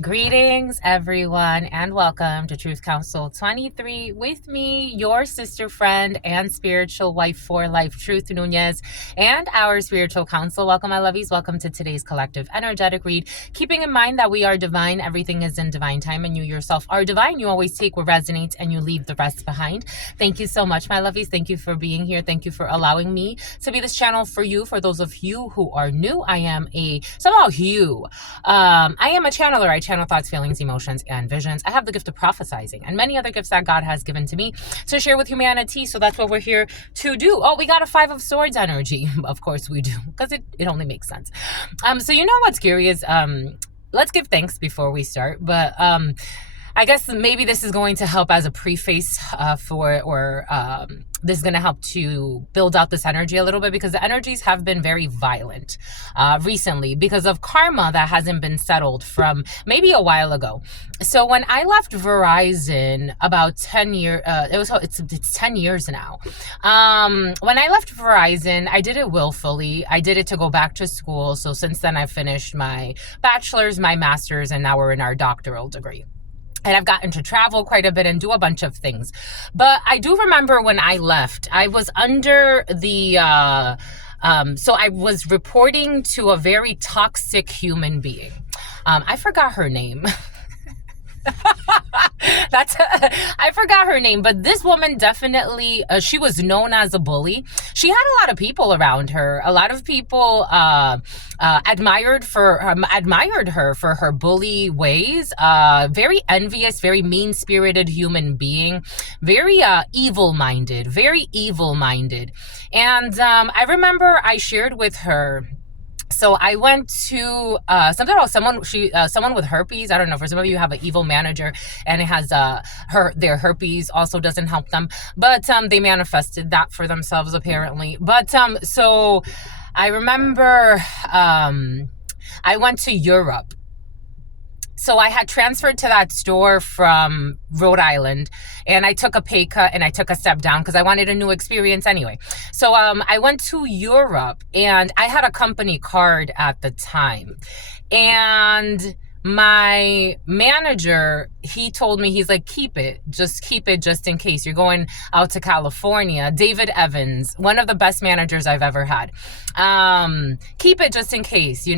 Greetings, everyone, and welcome to Truth Council 23 with me, your sister friend and spiritual wife for life, Truth Nunez, and our spiritual counsel. Welcome, my lovies. Welcome to today's collective energetic read. Keeping in mind that we are divine, everything is in divine time, and you yourself are divine. You always take what resonates and you leave the rest behind. Thank you so much, my lovies. Thank you for being here. Thank you for allowing me to be this channel for you. For those of you who are new, I am a channeler. I channel thoughts, feelings, emotions, and visions. I have the gift of prophesizing and many other gifts that God has given to me to share with humanity. So that's what we're here to do. Oh, we got a Five of Swords energy. Of course we do, because it only makes sense. So you know what's scary is, let's give thanks before we start. But I guess maybe this is going to help as a preface this is going to help to build out this energy a little bit, because the energies have been very violent recently because of karma that hasn't been settled from maybe a while ago. So when I left Verizon about 10 years, it's 10 years now. When I left Verizon, I did it willfully. I did it to go back to school. So since then I've finished my bachelor's, my master's, and now we're in our doctoral degree. And I've gotten to travel quite a bit and do a bunch of things. But I do remember when I left, I was under the, so I was reporting to a very toxic human being. I forgot her name. I forgot her name, but this woman definitely, she was known as a bully. She had a lot of people around her. A lot of people admired her for her bully ways. Very envious, very mean-spirited human being. Very evil-minded. And I remember I shared with her. So I went to something about someone with herpes. I don't know, for some of you have an evil manager and it has their herpes also doesn't help them, but they manifested that for themselves apparently. But so I remember I went to Europe. So I had transferred to that store from Rhode Island, and I took a pay cut and I took a step down because I wanted a new experience anyway. So I went to Europe, and I had a company card at the time. And my manager, he told me, he's like, keep it just in case you're going out to California. David Evans, one of the best managers I've ever had. Keep it just in case,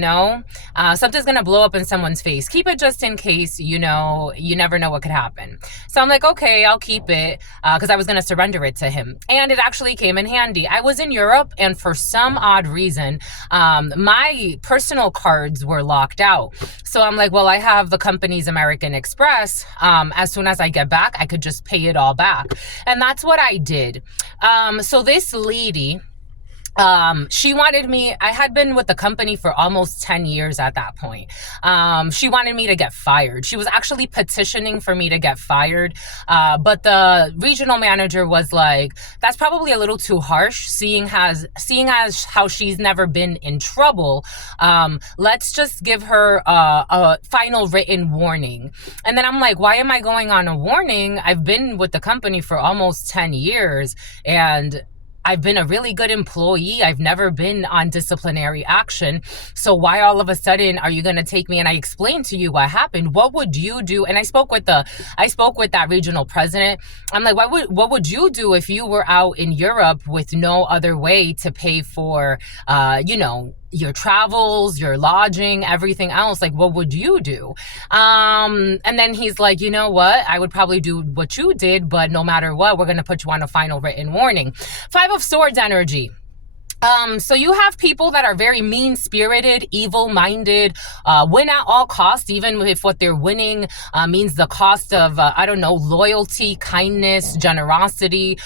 something's gonna blow up in someone's face. Keep it just in case, you never know what could happen. So I'm like, okay, I'll keep it, because I was gonna surrender it to him. And it actually came in handy. I was in Europe, and for some odd reason, my personal cards were locked out. So I'm like, well, I have the company's American Express. As soon as I get back, I could just pay it all back. And that's what I did. So this lady, she wanted me, I had been with the company for almost 10 years at that point. She wanted me to get fired. She was actually petitioning for me to get fired. But the regional manager was like, that's probably a little too harsh, seeing as how she's never been in trouble. Let's just give her a final written warning. And then I'm like, why am I going on a warning? I've been with the company for almost 10 years, and I've been a really good employee. I've never been on disciplinary action. So why all of a sudden are you going to take me? And I explained to you what happened. What would you do? And I spoke with that regional president. I'm like, what would you do if you were out in Europe with no other way to pay for, your travels, your lodging, everything else? Like, what would you do? And then he's like, you know what? I would probably do what you did, but no matter what, we're going to put you on a final written warning. Five of Swords energy. So you have people that are very mean-spirited, evil-minded, win at all costs, even if what they're winning means the cost of, loyalty, kindness, generosity,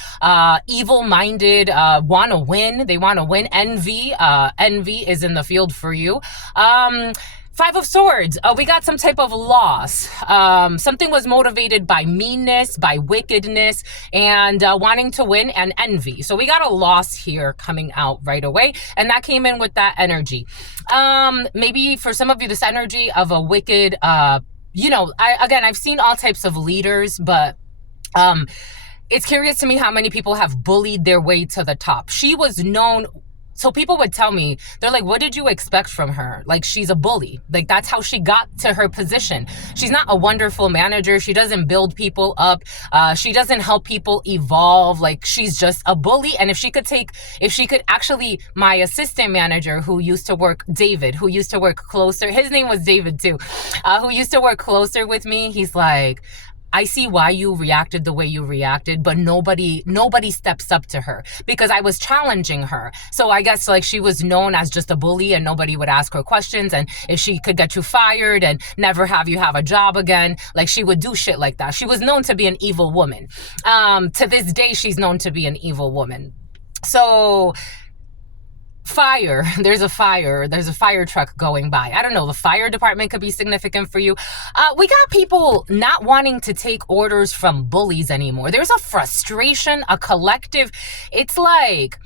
evil-minded, want to win. They want to win. Envy is in the field for you. Five of Swords, we got some type of loss. Something was motivated by meanness, by wickedness, and wanting to win, and envy. So we got a loss here coming out right away, and that came in with that energy. Maybe for some of you, this energy of a wicked, I've seen all types of leaders, but it's curious to me how many people have bullied their way to the top. She was known So people would tell me, they're like, what did you expect from her? Like, she's a bully. Like, that's how she got to her position. She's not a wonderful manager. She doesn't build people up. She doesn't help people evolve. Like, she's just a bully. And if she could actually, my assistant manager who used to work, David, who used to work closer, his name was David too, who used to work closer with me, he's like, I see why you reacted the way you reacted, but nobody steps up to her because I was challenging her. So I guess like she was known as just a bully and nobody would ask her questions. And if she could get you fired and never have you have a job again, like she would do shit like that. She was known to be an evil woman. To this day, she's known to be an evil woman. So there's a fire truck going by. I don't know, the fire department could be significant for you. We got people not wanting to take orders from bullies anymore. There's a frustration, a collective. It's like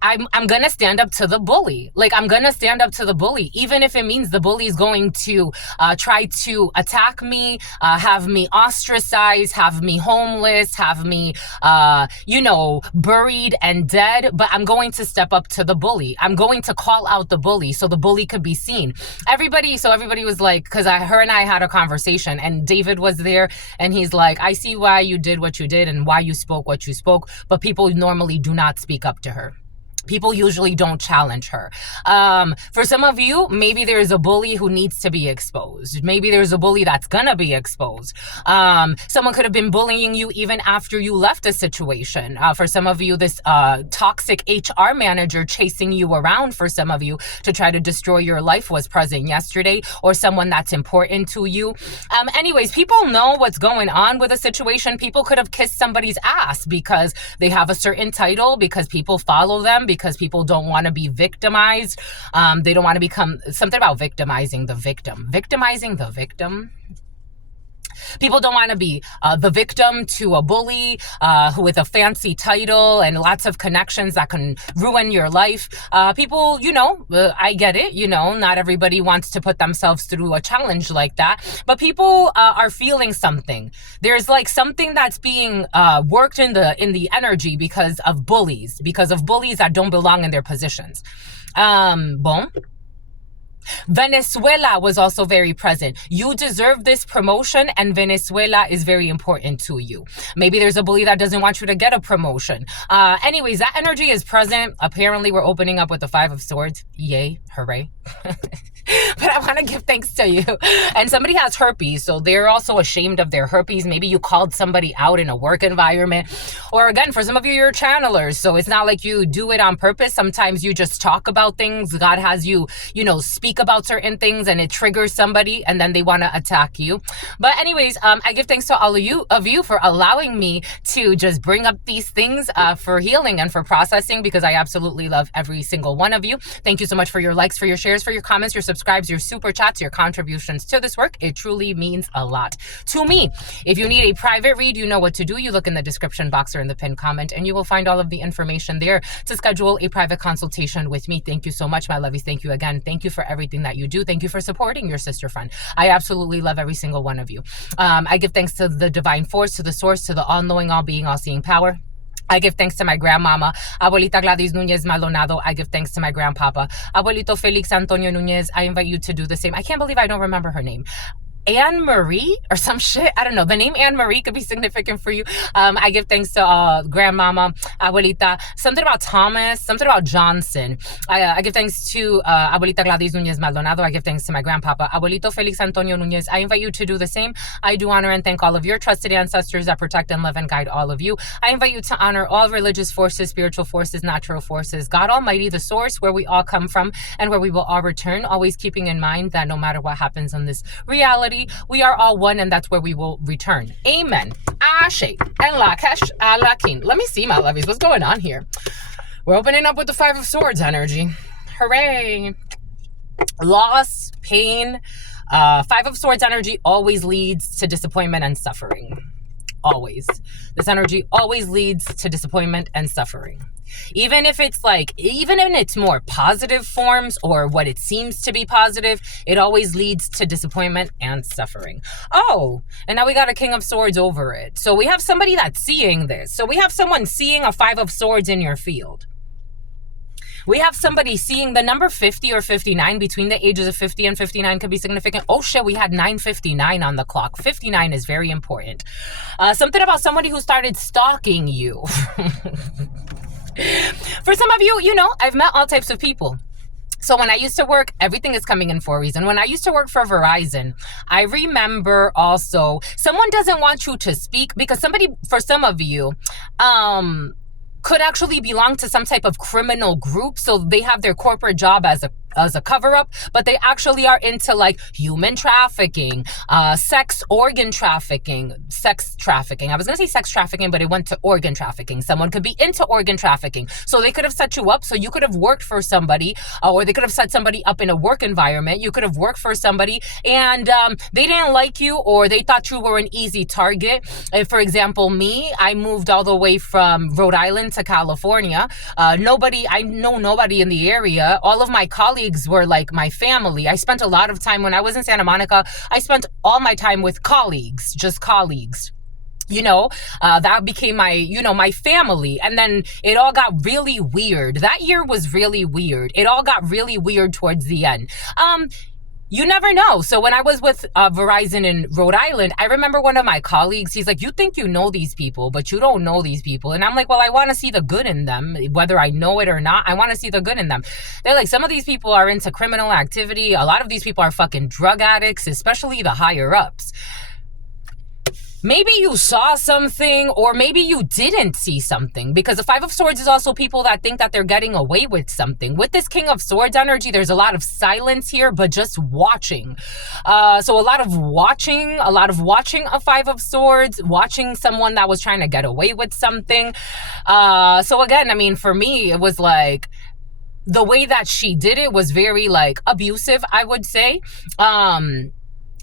I'm gonna stand up to the bully. Like, I'm gonna stand up to the bully, even if it means the bully is going to try to attack me, have me ostracized, have me homeless, have me, buried and dead. But I'm going to step up to the bully. I'm going to call out the bully so the bully could be seen. Everybody was like, because her and I had a conversation, and David was there, and he's like, I see why you did what you did and why you spoke what you spoke, but people normally do not speak up to her. People usually don't challenge her. For some of you, maybe there's a bully who needs to be exposed. Maybe there's a bully that's gonna be exposed. Someone could have been bullying you even after you left a situation. For some of you, this toxic HR manager chasing you around for some of you to try to destroy your life was present yesterday, or someone that's important to you. Anyways, people know what's going on with a situation. People could have kissed somebody's ass because they have a certain title, because people follow them, because people don't want to be victimized. They don't want to become something about victimizing the victim. Victimizing the victim. People don't want to be the victim to a bully who with a fancy title and lots of connections that can ruin your life. People, I get it. Not everybody wants to put themselves through a challenge like that. But people are feeling something. There's like something that's being worked in the energy because of bullies that don't belong in their positions. Venezuela was also very present. You deserve this promotion, and Venezuela is very important to you. Maybe there's a bully that doesn't want you to get a promotion. Anyways, that energy is present. Apparently, we're opening up with the 5 of Swords. Yay, hooray. But I want to give thanks to you. And somebody has herpes, so they're also ashamed of their herpes. Maybe you called somebody out in a work environment. Or again, for some of you, you're channelers, so it's not like you do it on purpose. Sometimes you just talk about things. God has you, speak about certain things, and it triggers somebody, and then they want to attack you. But anyways, I give thanks to all of you for allowing me to just bring up these things for healing and for processing, because I absolutely love every single one of you. Thank you so much for your likes, for your shares, for your comments, your subscribes, your super chats, your contributions to this work. It truly means a lot to me. If you need a private read, you know what to do. You look in the description box or in the pinned comment, and you will find all of the information there to schedule a private consultation with me. Thank you so much, my lovies. Thank you again. Thank you for everything that you do. Thank you for supporting your sister friend. I absolutely love every single one of you. I give thanks to the divine force, to the source, to the all-knowing, all-being, all-seeing power. I give thanks to my grandmama, Abuelita Gladys Nunez Maldonado. I give thanks to my grandpapa, Abuelito Felix Antonio Nunez. I invite you to do the same. I can't believe I don't remember her name. Anne Marie or some shit. I don't know. The name Anne Marie could be significant for you. I give thanks to grandmama, abuelita, something about Thomas, something about Johnson. I give thanks to abuelita Gladys Nunez Maldonado. I give thanks to my grandpapa, abuelito Felix Antonio Nunez. I invite you to do the same. I do honor and thank all of your trusted ancestors that protect and love and guide all of you. I invite you to honor all religious forces, spiritual forces, natural forces, God Almighty, the source where we all come from and where we will all return, always keeping in mind that no matter what happens on this reality, we are all one, and that's where we will return. Amen. Ashe. And Lakesh Alakin. Let me see, my lovies. What's going on here? We're opening up with the 5 of Swords energy. Hooray. Loss, pain. 5 of Swords energy always leads to disappointment and suffering. Always. This energy always leads to disappointment and suffering. Even if it's even in its more positive forms or what it seems to be positive, it always leads to disappointment and suffering. Oh, and now we got a King of Swords over it. So we have somebody that's seeing this. So we have someone seeing a 5 of Swords in your field. We have somebody seeing the number 50 or 59 between the ages of 50 and 59 could be significant. Oh shit, we had 9:59 on the clock. 59 is very important. Something about somebody who started stalking you. For some of you, you know, I've met all types of people. So when I used to work, everything is coming in for a reason. When I used to work for Verizon, I remember also someone doesn't want you to speak because somebody, for some of you, could actually belong to some type of criminal group. So they have their corporate job as a cover-up, but they actually are into like human trafficking, sex organ trafficking, sex trafficking. I was gonna say sex trafficking, but it went to organ trafficking. Someone could be into organ trafficking. So they could have set you up. So you could have worked for somebody, or they could have set somebody up in a work environment. You could have worked for somebody and they didn't like you, or they thought you were an easy target. And for example, me, I moved all the way from Rhode Island to California. I know nobody in the area. All of my colleagues were like my family. I spent a lot of time when I was in Santa Monica. I spent all my time with colleagues, just colleagues. You know, that became my family. And then it all got really weird. That year was really weird. It all got really weird towards the end. You never know. So when I was with Verizon in Rhode Island, I remember one of my colleagues, he's like, you think you know these people, but you don't know these people. And I'm like, well, I want to see the good in them, whether I know it or not. I want to see the good in them. They're like, some of these people are into criminal activity. A lot of these people are fucking drug addicts, especially the higher ups. Maybe you saw something, or maybe you didn't see something, because the Five of Swords is also people that think that they're getting away with something. With this King of Swords energy, there's a lot of silence here, but just watching. So a lot of watching a Five of Swords, watching someone that was trying to get away with something. So again, I mean, for me, it was like, the way that she did it was very like abusive, I would say.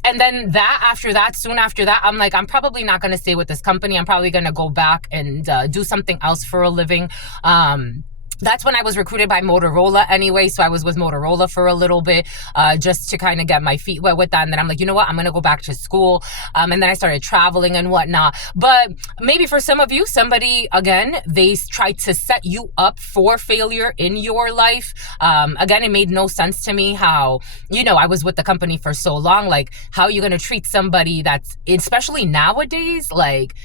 And then soon after that, I'm like, I'm probably not going to stay with this company. I'm probably going to go back and do something else for a living. That's when I was recruited by Motorola anyway. So I was with Motorola for a little bit, just to kind of get my feet wet with that. And then I'm like, you know what? I'm going to go back to school. And then I started traveling and whatnot. But maybe for some of you, somebody, again, they tried to set you up for failure in your life. Again, it made no sense to me how, you know, I was with the company for so long. Like, how are you going to treat somebody that's, especially nowadays, like,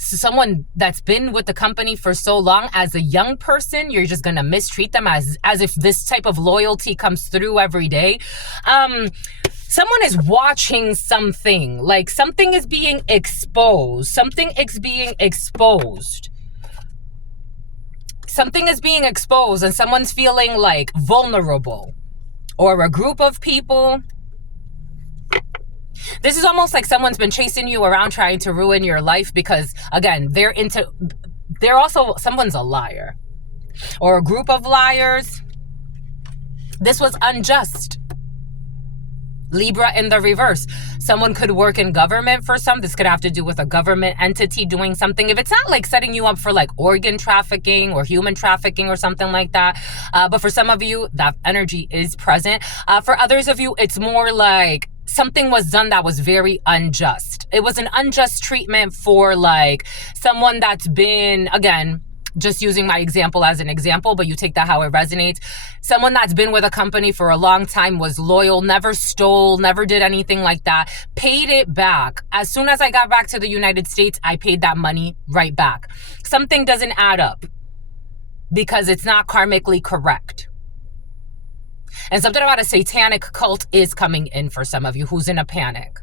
someone that's been with the company for so long, as a young person, you're just gonna mistreat them as if this type of loyalty comes through every day. Someone is watching something, like something is being exposed. Something is being exposed. Something is being exposed, and someone's feeling like vulnerable, or a group of people. This is almost like someone's been chasing you around trying to ruin your life, because again, someone's a liar, or a group of liars. This was unjust. Libra in the reverse. Someone could work in government for some. This could have to do with a government entity doing something. If it's not like setting you up for like organ trafficking or human trafficking or something like that. But for some of you, that energy is present. For others of you, it's more like something was done that was very unjust. It was an unjust treatment for like someone that's been, again, just using my example as an example, but you take that how it resonates. Someone that's been with a company for a long time, was loyal, never stole, never did anything like that, paid it back. As soon as I got back to the United States, I paid that money right back. Something doesn't add up because it's not karmically correct. And something about a satanic cult is coming in for some of you who's in a panic.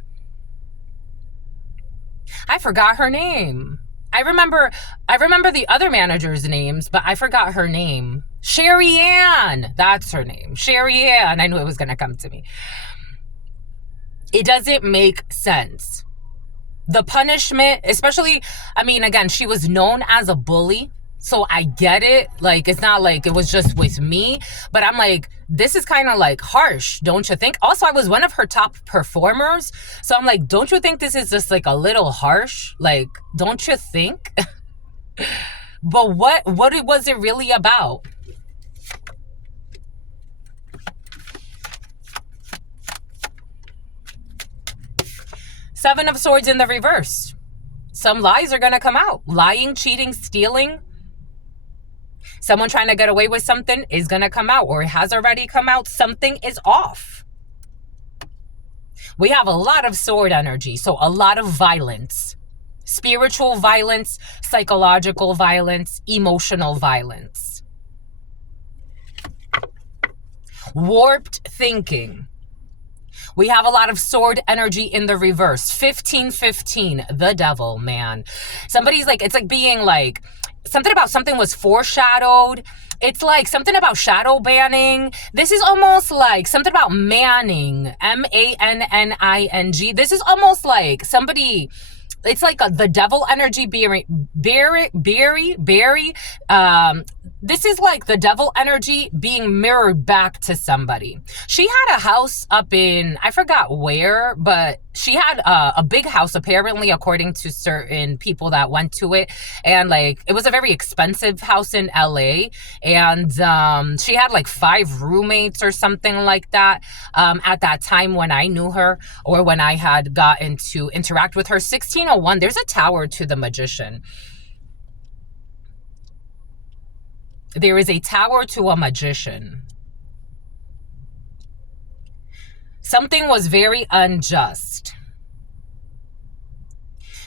I forgot her name. I remember the other manager's names, but I forgot her name. Sherry Ann. That's her name. Sherry Ann. I knew it was going to come to me. It doesn't make sense. The punishment, especially, I mean, again, she was known as a bully. So I get it. Like, it's not like it was just with me, but I'm like, this is kind of like harsh, don't you think? Also, I was one of her top performers. So I'm like, don't you think this is just like a little harsh? Like, don't you think? But what was it really about? Seven of Swords in the reverse. Some lies are going to come out. Lying, cheating, stealing. Someone trying to get away with something is going to come out, or it has already come out. Something is off. We have a lot of sword energy, so a lot of violence. Spiritual violence, psychological violence, emotional violence. Warped thinking. We have a lot of sword energy in the reverse. 1515, the devil, man. Somebody's like, it's like being like, something about something was foreshadowed. It's like something about shadow banning. This is almost like something about manning, manning. This is almost like somebody, it's like the devil energy this is like the devil energy being mirrored back to somebody. She had a house up in, I forgot where, but she had a big house, apparently, according to certain people that went to it. And like, it was a very expensive house in LA. And she had like 5 roommates or something like that at that time when I knew her, or when I had gotten to interact with her. 1601, there's a tower to the magician. There is a tower to a magician. Something was very unjust.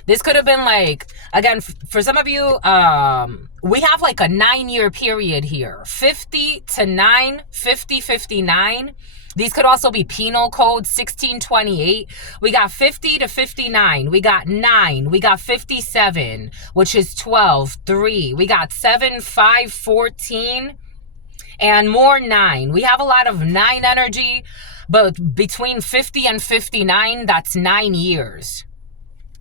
This could have been like, again, for some of you, we have like a 9-year period here. 50 to 9, 50, 59. These could also be penal code, 1628. We got 50 to 59. We got 9. We got 57, which is 12, 3. We got 7, 5, 14, and more 9. We have a lot of 9 energy, but between 50 and 59, that's 9 years.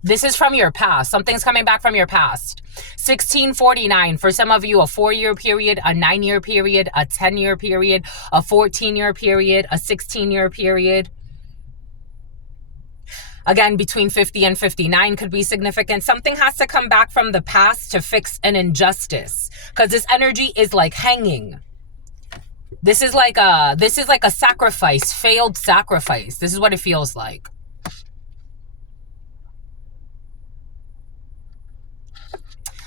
This is from your past. Something's coming back from your past. 1649, for some of you, a 4-year period, a 9-year period, a 10-year period, a 14-year period, a 16-year period. Again, between 50 and 59 could be significant. Something has to come back from the past to fix an injustice, because this energy is like hanging. This is like a sacrifice, failed sacrifice. This is what it feels like.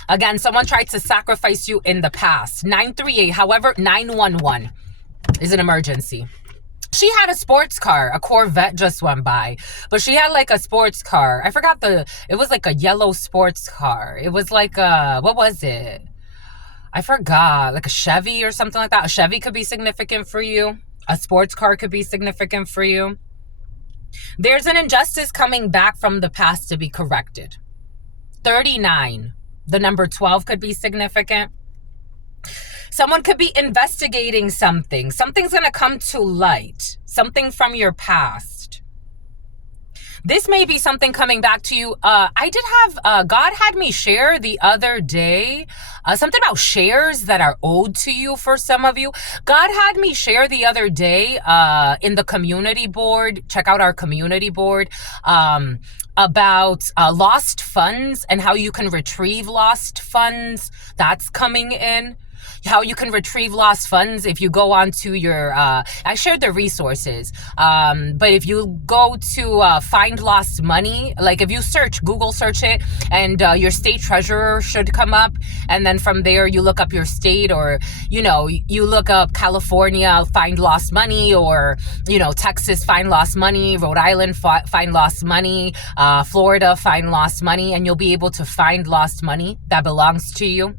Again, someone tried to sacrifice you in the past. 938, however, 911 is an emergency. She had a sports car. A Corvette just went by. But she had like a sports car. I forgot it was like a yellow sports car. It was like what was it? I forgot. Like a Chevy or something like that. A Chevy could be significant for you. A sports car could be significant for you. There's an injustice coming back from the past to be corrected. 39. The number 12 could be significant. Someone could be investigating something. Something's going to come to light. Something from your past. This may be something coming back to you. I did have, God had me share the other day, something about shares that are owed to you for some of you. God had me share the other day in the community board. Check out our community board. About lost funds and how you can retrieve lost funds. That's coming in. How you can retrieve lost funds if you go onto your, I shared the resources, but if you go to find lost money, like if you Google search it, and your state treasurer should come up, and then from there you look up your state, or, you know, you look up California, find lost money, or, you know, Texas, find lost money, Rhode Island, find lost money, Florida, find lost money, and you'll be able to find lost money that belongs to you.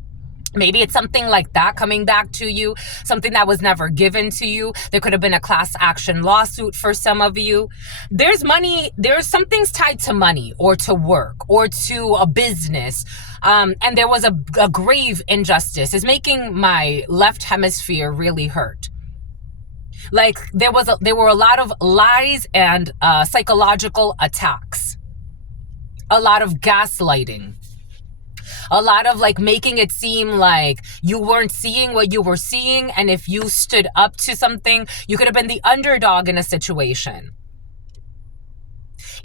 Maybe it's something like that coming back to you, something that was never given to you. There could have been a class action lawsuit for some of you. There's money, there's some things tied to money or to work or to a business. And there was a grave injustice. It's making my left hemisphere really hurt. Like there were a lot of lies and psychological attacks. A lot of gaslighting. A lot of like making it seem like you weren't seeing what you were seeing. And if you stood up to something, you could have been the underdog in a situation.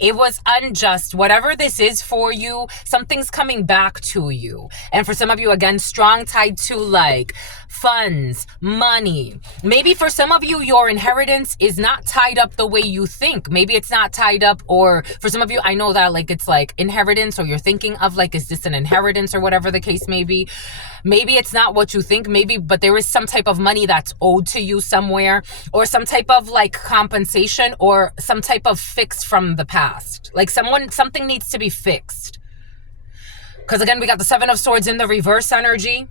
It was unjust. Whatever this is for you, something's coming back to you. And for some of you, again, strong tied to like funds, money. Maybe for some of you, your inheritance is not tied up the way you think. Maybe it's not tied up, or for some of you, I know that like it's like inheritance, or you're thinking of like, is this an inheritance or whatever the case may be. Maybe it's not what you think, maybe, but there is some type of money that's owed to you somewhere, or some type of like compensation, or some type of fix from the past. Like something needs to be fixed. Because again, we got the Seven of Swords in the reverse energy.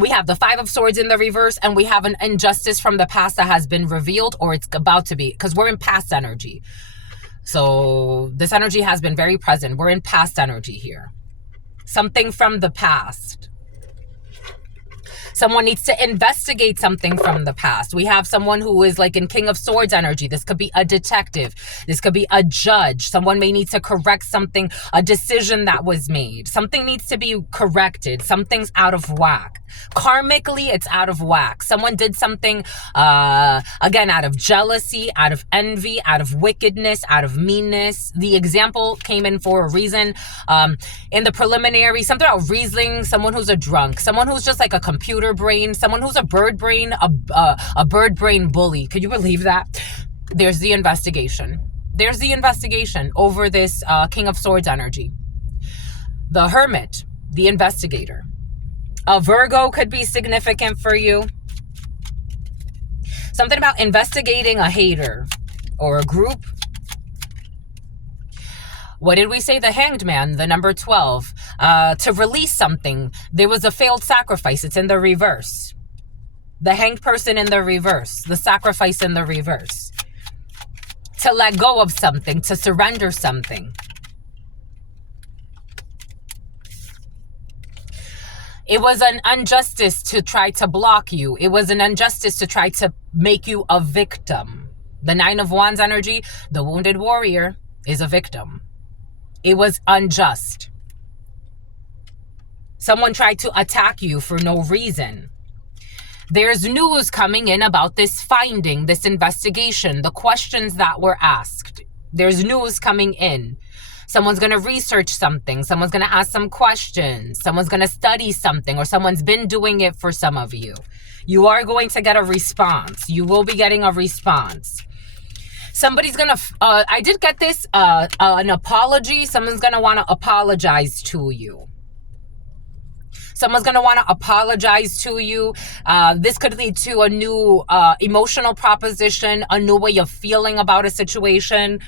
We have the Five of Swords in the reverse, and we have an injustice from the past that has been revealed, or it's about to be, because we're in past energy. So this energy has been very present. We're in past energy here. Something from the past. Someone needs to investigate something from the past. We have someone who is like in King of Swords energy. This could be a detective. This could be a judge. Someone may need to correct something, a decision that was made. Something needs to be corrected. Something's out of whack. Karmically, it's out of whack. Someone did something, again, out of jealousy, out of envy, out of wickedness, out of meanness. The example came in for a reason. In the preliminary, something about Riesling, someone who's a drunk, someone who's just like a computer brain, someone who's a bird brain, a bird brain bully. Could you believe that? There's the investigation. There's the investigation over this King of Swords energy. The Hermit, the investigator. A Virgo could be significant for you. Something about investigating a hater or a group. What did we say? The Hanged Man, the number 12. To release something. There was a failed sacrifice. It's in the reverse. The hanged person in the reverse. The sacrifice in the reverse. To let go of something. To surrender something. It was an injustice to try to block you. It was an injustice to try to make you a victim. The Nine of Wands energy, the wounded warrior, is a victim. It was unjust. Someone tried to attack you for no reason. There's news coming in about this finding, this investigation, the questions that were asked. There's news coming in. Someone's going to research something. Someone's going to ask some questions. Someone's going to study something, or someone's been doing it for some of you. You are going to get a response. You will be getting a response. Somebody's going to, I did get this, an apology. Someone's going to want to apologize to you. Someone's going to want to apologize to you. This could lead to a new emotional proposition, a new way of feeling about a situation.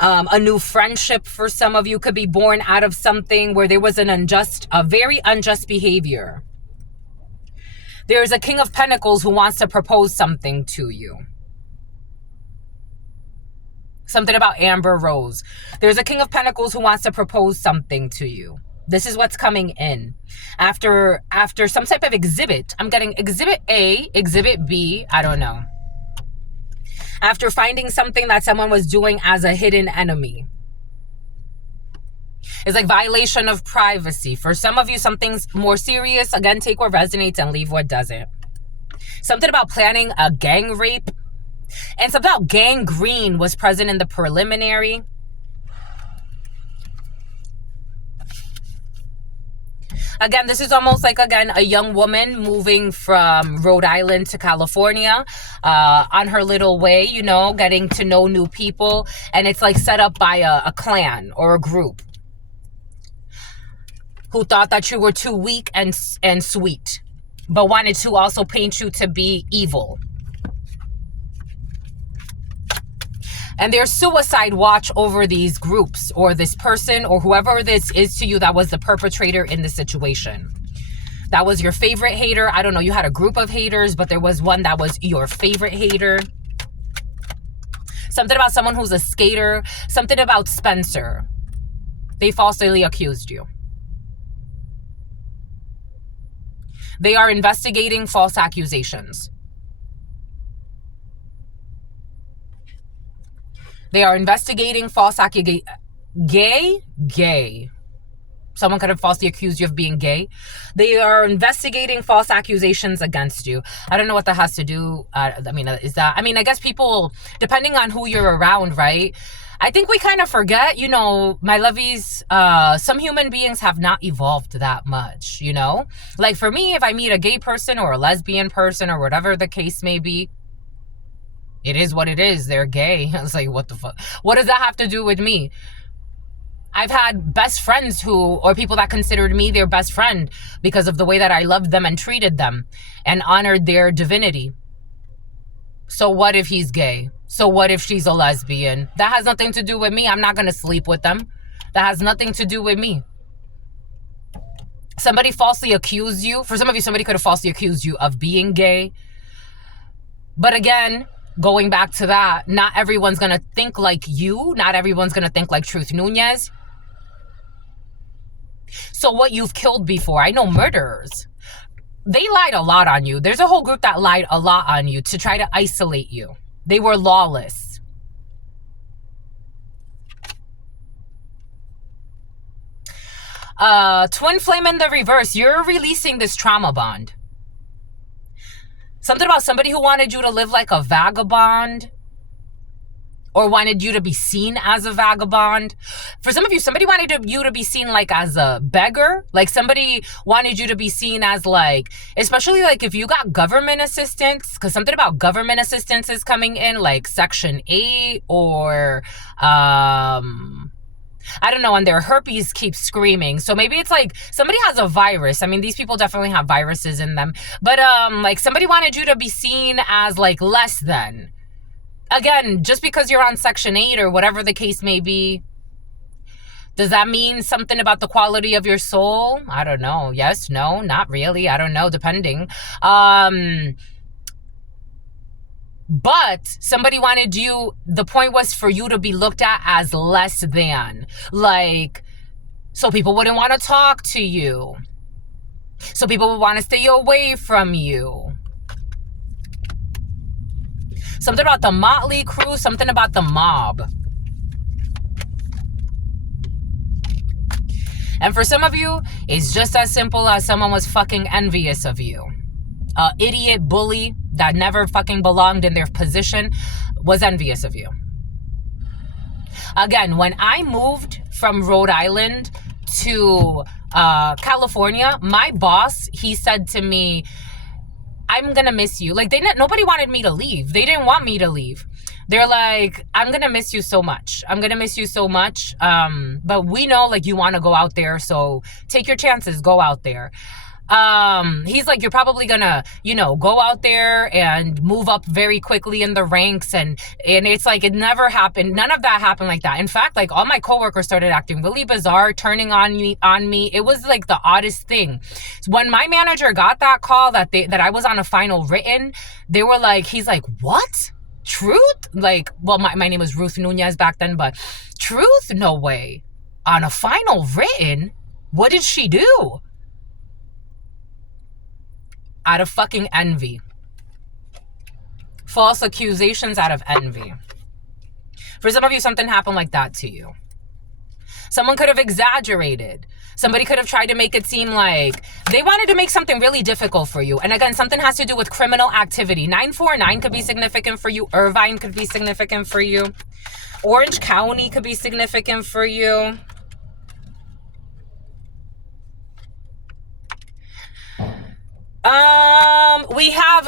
A new friendship for some of you could be born out of something where there was a very unjust behavior. There's a King of Pentacles who wants to propose something to you. Something about Amber Rose. There's a King of Pentacles who wants to propose something to you. This is what's coming in. After some type of exhibit. I'm getting exhibit A, exhibit B, I don't know. After finding something that someone was doing as a hidden enemy. It's like violation of privacy. For some of you, something's more serious. Again, take what resonates and leave what doesn't. Something about planning a gang rape. And something about gangrene was present in the preliminary. Again, this is almost like, again, a young woman moving from Rhode Island to California on her little way, you know, getting to know new people. And it's like set up by a clan or a group who thought that you were too weak and sweet, but wanted to also paint you to be evil. And there's suicide watch over these groups or this person or whoever this is to you that was the perpetrator in the situation. That was your favorite hater. I don't know. You had a group of haters, but there was one that was your favorite hater. Something about someone who's a skater. Something about Spencer. They falsely accused you. They are investigating false accusations. They are investigating false accusations. Gay. Someone could have falsely accused you of being gay. They are investigating false accusations against you. I don't know what that has to do. I guess people, depending on who you're around, right? I think we kind of forget, my lovies, some human beings have not evolved that much, Like for me, if I meet a gay person or a lesbian person or whatever the case may be, it is what it is. They're gay. I was like, what the fuck? What does that have to do with me? I've had best friends or people that considered me their best friend because of the way that I loved them and treated them and honored their divinity. So what if he's gay? So what if she's a lesbian? That has nothing to do with me. I'm not going to sleep with them. That has nothing to do with me. Somebody falsely accused you. For some of you, somebody could have falsely accused you of being gay. But again, going back to that, not everyone's going to think like you. Not everyone's going to think like Truth Nunez. So what you've killed before, I know murderers. They lied a lot on you. There's a whole group that lied a lot on you to try to isolate you. They were lawless. Twin flame in the reverse. You're releasing this trauma bond. Something about somebody who wanted you to live like a vagabond or wanted you to be seen as a vagabond. For some of you, somebody wanted you to be seen like as a beggar. Like somebody wanted you to be seen as like, especially like if you got government assistance, because something about government assistance is coming in, like Section 8 or I don't know, and their herpes keeps screaming. So maybe it's like somebody has a virus. I mean, these people definitely have viruses in them. But like somebody wanted you to be seen as like less than. Again, just because you're on Section 8 or whatever the case may be, does that mean something about the quality of your soul? I don't know. Yes, no, not really. I don't know, depending. But somebody wanted you, the point was for you to be looked at as less than. Like, so people wouldn't want to talk to you. So people would want to stay away from you. Something about the motley crew, something about the mob. And for some of you, it's just as simple as someone was fucking envious of you. Idiot bully that never fucking belonged in their position was envious of you. Again, when I moved from Rhode Island to California, my boss, he said to me, I'm gonna miss you. Like nobody wanted me to leave. They didn't want me to leave. They're like, I'm gonna miss you so much. I'm gonna miss you so much. But we know like you want to go out there, so take your chances, go out there. He's like, you're probably gonna, go out there and move up very quickly in the ranks. And it's like, it never happened. None of that happened like that. In fact, like all my coworkers started acting really bizarre, turning on me. It was like the oddest thing. When my manager got that call that I was on a final written, they were like, he's like, what? Truth? Like, well, my name was Ruth Nunez back then, but Truth? No way. On a final written? What did she do? Out of fucking envy. False accusations out of envy. For some of you, something happened like that to you. Someone could have exaggerated. Somebody could have tried to make it seem like they wanted to make something really difficult for you. And again, something has to do with criminal activity. 949 could be significant for you. Irvine could be significant for you. Orange County could be significant for you.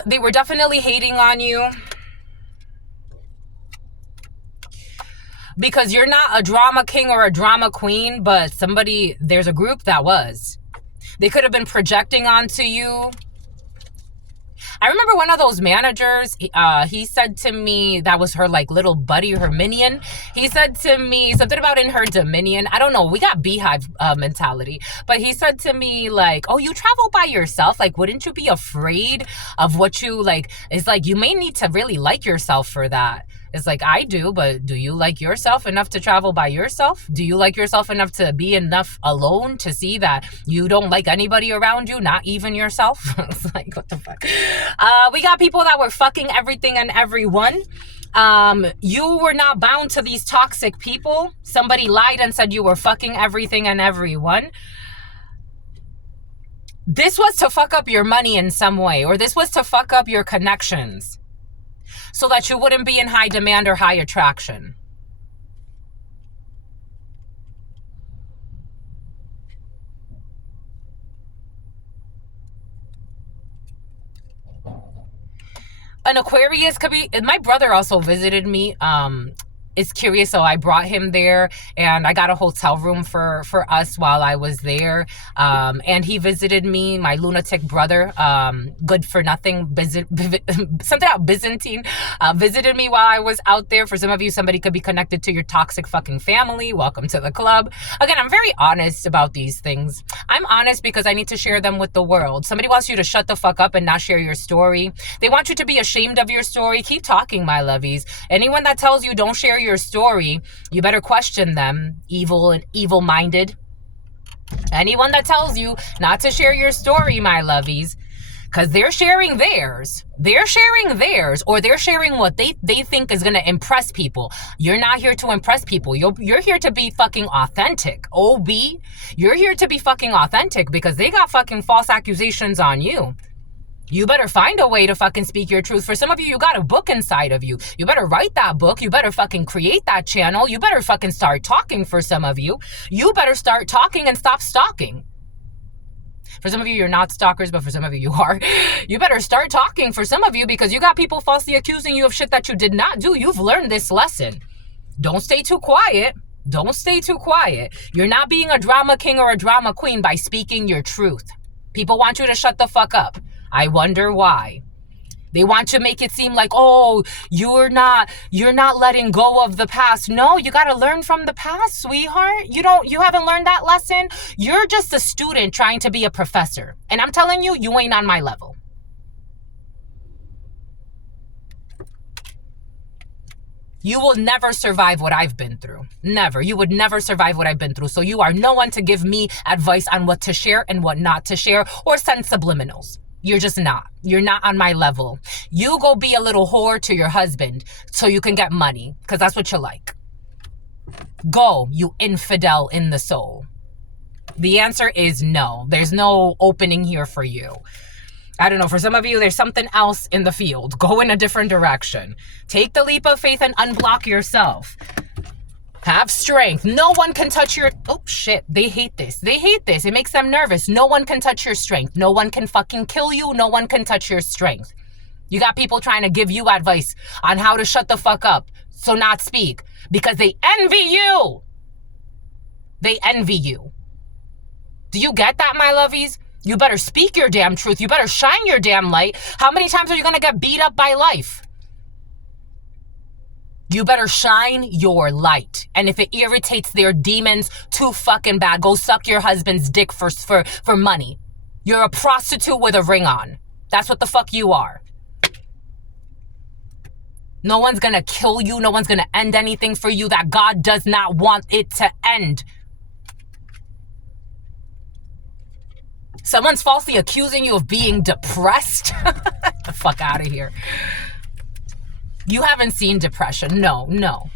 They were definitely hating on you because you're not a drama king or a drama queen, but there's a group that was. They could have been projecting onto you. I remember one of those managers, he said to me, that was her like little buddy, her minion. He said to me something about in her dominion. I don't know. We got beehive mentality. But he said to me like, oh, you travel by yourself. Like, wouldn't you be afraid of what you like? It's like, you may need to really like yourself for that. It's like, I do, but do you like yourself enough to travel by yourself? Do you like yourself enough to be enough alone to see that you don't like anybody around you, not even yourself? It's like, what the fuck? We got people that were fucking everything and everyone. You were not bound to these toxic people. Somebody lied and said you were fucking everything and everyone. This was to fuck up your money in some way, or this was to fuck up your connections so that you wouldn't be in high demand or high attraction. An Aquarius could be, my brother also visited me, is curious, so I brought him there, and I got a hotel room for us while I was there, and he visited me, my lunatic brother, good for nothing, something about Byzantine, visited me while I was out there. For some of you, somebody could be connected to your toxic fucking family. Welcome to the club. Again, I'm very honest about these things. I'm honest because I need to share them with the world. Somebody wants you to shut the fuck up and not share your story. They want you to be ashamed of your story. Keep talking, my lovies. Anyone that tells you don't share your story, you better question them, evil and evil-minded. Anyone that tells you not to share your story, my lovies, because they're sharing theirs. They're sharing theirs, or they're sharing what they think is going to impress people. You're not here to impress people. You're here to be fucking authentic. OB, you're here to be fucking authentic because they got fucking false accusations on you. You better find a way to fucking speak your truth. For some of you, you got a book inside of you. You better write that book. You better fucking create that channel. You better fucking start talking. For some of you, you better start talking and stop stalking. For some of you, you're not stalkers, but for some of you, you are. You better start talking for some of you because you got people falsely accusing you of shit that you did not do. You've learned this lesson. Don't stay too quiet. Don't stay too quiet. You're not being a drama king or a drama queen by speaking your truth. People want you to shut the fuck up. I wonder why. They want to make it seem like, oh, you're not letting go of the past. No, you got to learn from the past, sweetheart. You haven't learned that lesson. You're just a student trying to be a professor. And I'm telling you, you ain't on my level. You will never survive what I've been through. Never. You would never survive what I've been through. So you are no one to give me advice on what to share and what not to share or send subliminals. You're just not. You're not on my level. You go be a little whore to your husband so you can get money because that's what you like. Go, you infidel in the soul. The answer is no. There's no opening here for you. I don't know. For some of you, there's something else in the field. Go in a different direction. Take the leap of faith and unblock yourself. Have strength. No one can touch your... Oh, shit. They hate this. They hate this. It makes them nervous. No one can touch your strength. No one can fucking kill you. No one can touch your strength. You got people trying to give you advice on how to shut the fuck up, so not speak, because they envy you. They envy you. Do you get that, my lovies? You better speak your damn truth. You better shine your damn light. How many times are you going to get beat up by life? You better shine your light. And if it irritates their demons too fucking bad, go suck your husband's dick for money. You're a prostitute with a ring on. That's what the fuck you are. No one's gonna kill you. No one's gonna end anything for you that God does not want it to end. Someone's falsely accusing you of being depressed. Get the fuck out of here. You haven't seen depression. No.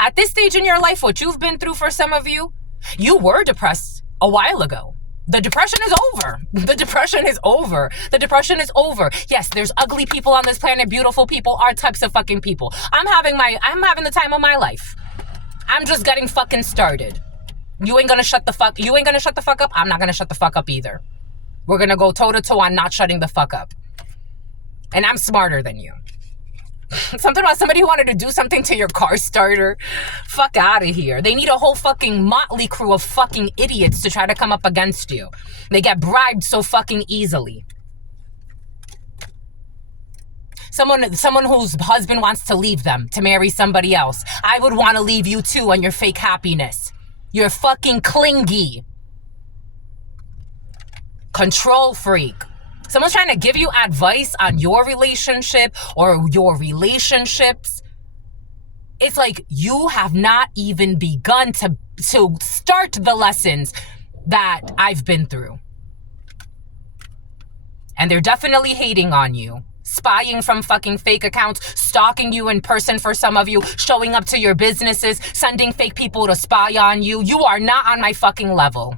At this stage in your life, what you've been through, for some of you, you were depressed a while ago. The depression is over. The depression is over. The depression is over. Yes, there's ugly people on this planet, beautiful people, all types of fucking people. I'm having the time of my life. I'm just getting fucking started. You ain't gonna shut the fuck up. I'm not gonna shut the fuck up either. We're gonna go toe to toe on not shutting the fuck up. And I'm smarter than you. Something about somebody who wanted to do something to your car starter. Fuck out of here. They need a whole fucking motley crew of fucking idiots to try to come up against you. They get bribed so fucking easily. Someone whose husband wants to leave them to marry somebody else. I would want to leave you too on your fake happiness. You're fucking clingy. Control freak. Someone's trying to give you advice on your relationship or your relationships. It's like you have not even begun to start the lessons that I've been through. And they're definitely hating on you. Spying from fucking fake accounts, stalking you in person for some of you, showing up to your businesses, sending fake people to spy on you. You are not on my fucking level.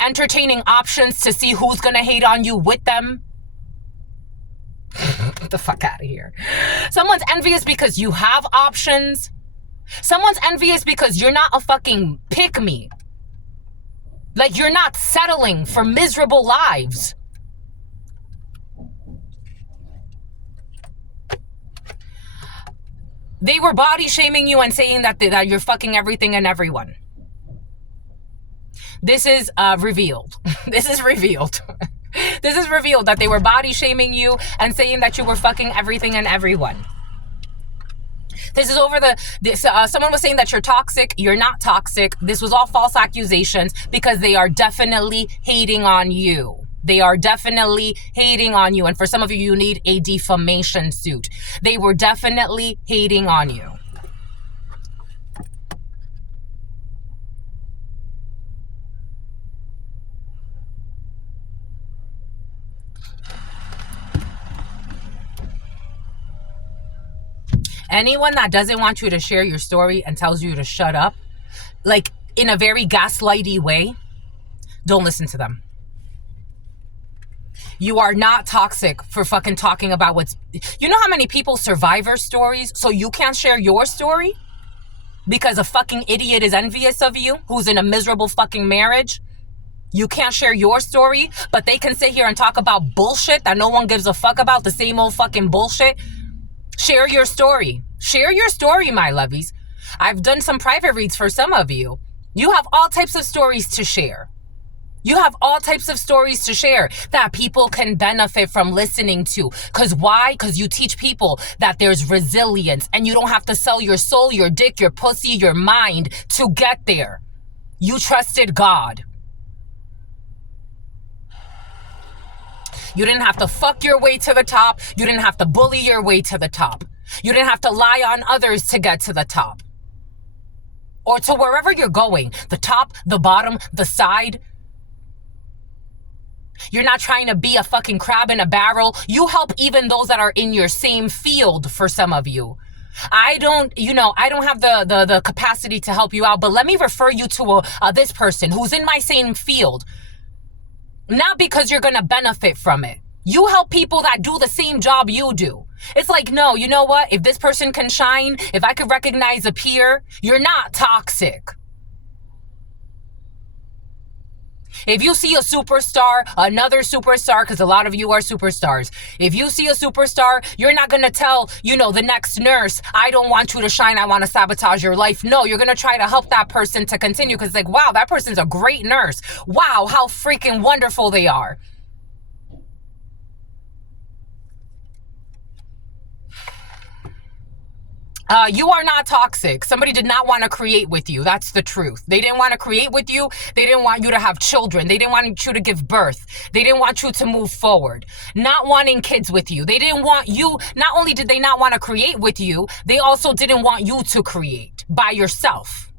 Entertaining options to see who's gonna hate on you with them. Get the fuck out of here. Someone's envious because you have options. Someone's envious because you're not a fucking pick-me. Like, you're not settling for miserable lives. They were body shaming you and saying that you're fucking everything and everyone. This is revealed. This is revealed. This is revealed that they were body shaming you and saying that you were fucking everything and everyone. This is over someone was saying that you're toxic. You're not toxic. This was all false accusations because they are definitely hating on you. They are definitely hating on you. And for some of you, you need a defamation suit. They were definitely hating on you. Anyone that doesn't want you to share your story and tells you to shut up, like in a very gaslighty way, don't listen to them. You are not toxic for fucking talking about what's... You know how many people survivor stories, so you can't share your story? Because a fucking idiot is envious of you, who's in a miserable fucking marriage? You can't share your story, but they can sit here and talk about bullshit that no one gives a fuck about, the same old fucking bullshit? Share your story. Share your story, my lovies. I've done some private reads for some of you. You have all types of stories to share. You have all types of stories to share that people can benefit from listening to. Because why? Because you teach people that there's resilience and you don't have to sell your soul, your dick, your pussy, your mind to get there. You trusted God. You didn't have to fuck your way to the top. You didn't have to bully your way to the top. You didn't have to lie on others to get to the top. Or to wherever you're going. The top, the bottom, the side. You're not trying to be a fucking crab in a barrel. You help even those that are in your same field for some of you. I don't have the capacity to help you out, but let me refer you to this person who's in my same field. Not because you're going to benefit from it. You help people that do the same job you do. It's like, no, you know what? If this person can shine, if I could recognize a peer, you're not toxic. If you see a superstar, another superstar, because a lot of you are superstars. If you see a superstar, you're not going to tell, the next nurse, I don't want you to shine. I want to sabotage your life. No, you're going to try to help that person to continue because like, wow, that person's a great nurse. Wow, how freaking wonderful they are. You are not toxic. Somebody did not want to create with you. That's the truth. They didn't want to create with you. They didn't want you to have children. They didn't want you to give birth. They didn't want you to move forward. Not wanting kids with you. They didn't want you. Not only did they not want to create with you, they also didn't want you to create by yourself.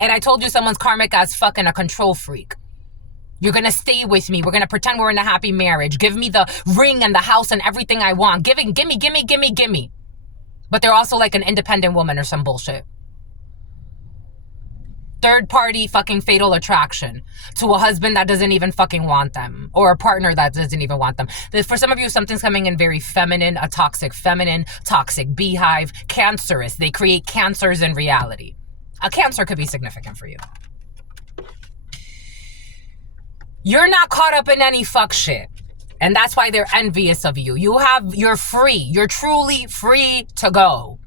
And I told you someone's karmic as fucking a control freak. You're going to stay with me. We're going to pretend we're in a happy marriage. Give me the ring and the house and everything I want. Gimme. But they're also like an independent woman or some bullshit. Third party fucking fatal attraction to a husband that doesn't even fucking want them. Or a partner that doesn't even want them. For some of you, something's coming in very feminine, a toxic feminine, toxic beehive, cancerous. They create cancers in reality. A cancer could be significant for you. You're not caught up in any fuck shit. And that's why they're envious of you. You're free. You're truly free to go.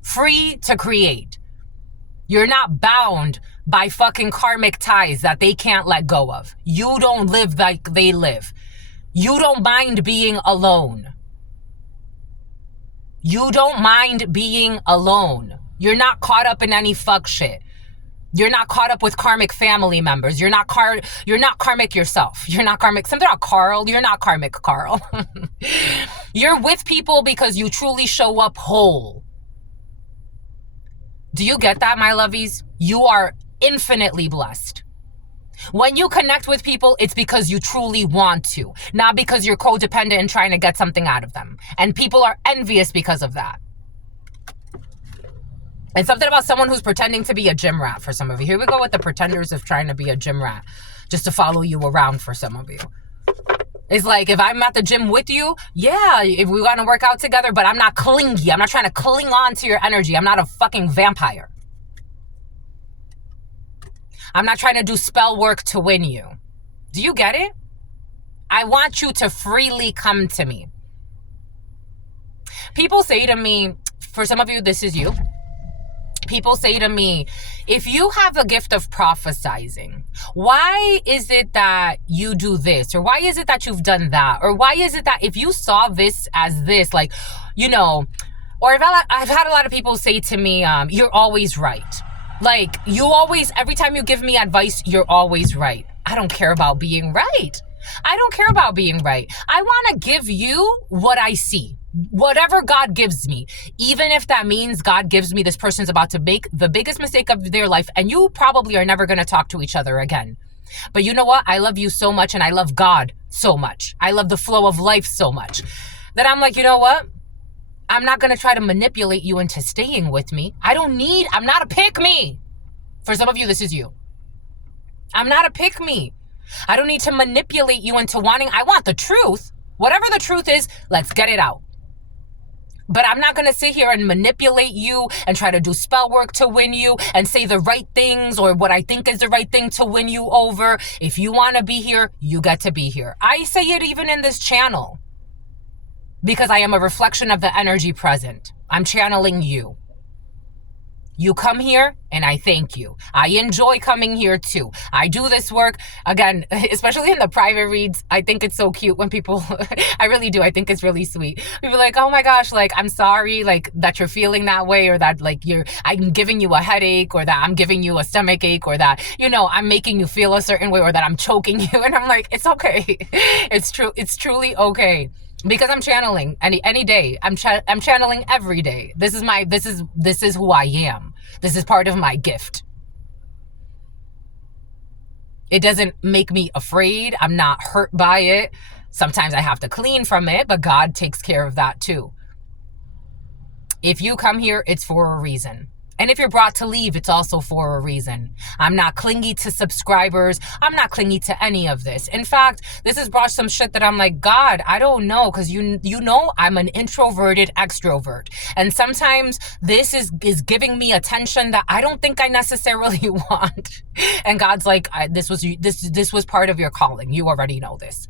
Free to create. You're not bound by fucking karmic ties that they can't let go of. You don't live like they live. You don't mind being alone. You don't mind being alone. You're not caught up in any fuck shit. You're not caught up with karmic family members. You're not karmic yourself. You're not karmic. Something about Carl. You're not karmic, Carl. You're with people because you truly show up whole. Do you get that, my lovies? You are infinitely blessed. When you connect with people, it's because you truly want to, not because you're codependent and trying to get something out of them. And people are envious because of that. And something about someone who's pretending to be a gym rat for some of you. Here we go with the pretenders of trying to be a gym rat just to follow you around for some of you. It's like, if I'm at the gym with you, yeah, if we want to work out together, but I'm not clingy. I'm not trying to cling on to your energy. I'm not a fucking vampire. I'm not trying to do spell work to win you. Do you get it? I want you to freely come to me. People say to me, for some of you, this is you. People say to me, if you have a gift of prophesizing, why is it that you do this? Or why is it that you've done that? Or why is it that if you saw this as this, like, you know, or I've had a lot of people say to me, you're always right. Like, you always, every time you give me advice, you're always right. I don't care about being right. I don't care about being right. I want to give you what I see. Whatever God gives me, even if that means God gives me this person's about to make the biggest mistake of their life, and you probably are never going to talk to each other again. But you know what? I love you so much, and I love God so much. I love the flow of life so much that I'm like, you know what? I'm not going to try to manipulate you into staying with me. I'm not a pick me. For some of you, this is you. I'm not a pick me. I don't need to manipulate you into I want the truth. Whatever the truth is, let's get it out. But I'm not going to sit here and manipulate you and try to do spell work to win you and say the right things or what I think is the right thing to win you over. If you want to be here, you get to be here. I say it even in this channel because I am a reflection of the energy present. I'm channeling you. You come here and I thank you. I enjoy coming here too. I do this work, again, especially in the private reads. I think it's so cute when people, I really do. I think it's really sweet. People are like, oh my gosh, like, I'm sorry, like, that you're feeling that way, or that, like, I'm giving you a headache, or that I'm giving you a stomach ache, or that, you know, I'm making you feel a certain way, or that I'm choking you. And I'm like, it's okay. It's true. It's truly okay. Because I'm channeling any day. I'm channeling every day. This is who I am. This is part of my gift. It doesn't make me afraid. I'm not hurt by it. Sometimes I have to clean from it, but God takes care of that too. If you come here, it's for a reason. And if you're brought to leave, it's also for a reason. I'm not clingy to subscribers. I'm not clingy to any of this. In fact, this has brought some shit that I'm like, God, I don't know. Because you know I'm an introverted extrovert. And sometimes this is giving me attention that I don't think I necessarily want. And God's like, this was part of your calling. You already know this.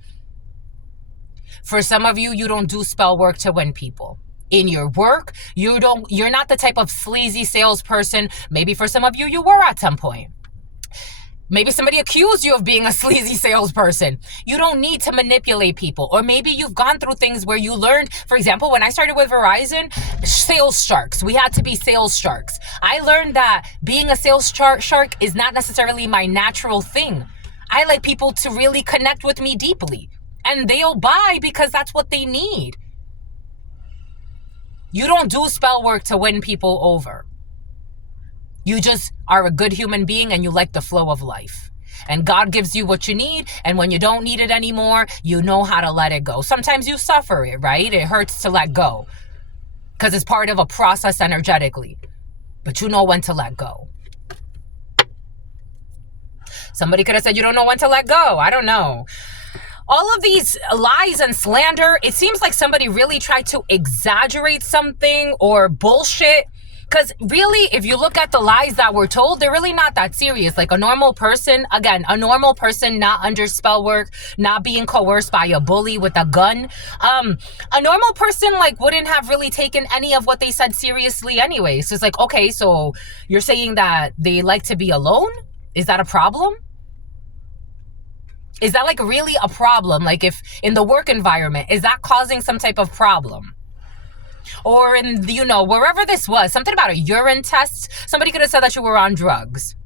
For some of you, you don't do spell work to win people. In your work, you're not the type of sleazy salesperson. Maybe for some of you, you were at some point. Maybe somebody accused you of being a sleazy salesperson. You don't need to manipulate people. Or maybe you've gone through things where you learned, for example, when I started with Verizon, sales sharks. We had to be sales sharks. I learned that being a sales shark is not necessarily my natural thing. I like people to really connect with me deeply. And they'll buy because that's what they need. You don't do spell work to win people over. You just are a good human being and you like the flow of life. And God gives you what you need. And when you don't need it anymore, you know how to let it go. Sometimes you suffer it, right? It hurts to let go because it's part of a process energetically. But you know when to let go. Somebody could have said you don't know when to let go. I don't know. All of these lies and slander, it seems like somebody really tried to exaggerate something or bullshit. Because really, if you look at the lies that were told, they're really not that serious. Like a normal person, not under spell work, not being coerced by a bully with a gun. A normal person wouldn't have really taken any of what they said seriously anyway. So it's like, okay, so you're saying that they like to be alone? Is that a problem? Is that really a problem? Like if in the work environment, is that causing some type of problem? Or in, wherever this was, something about a urine test. Somebody could have said that you were on drugs.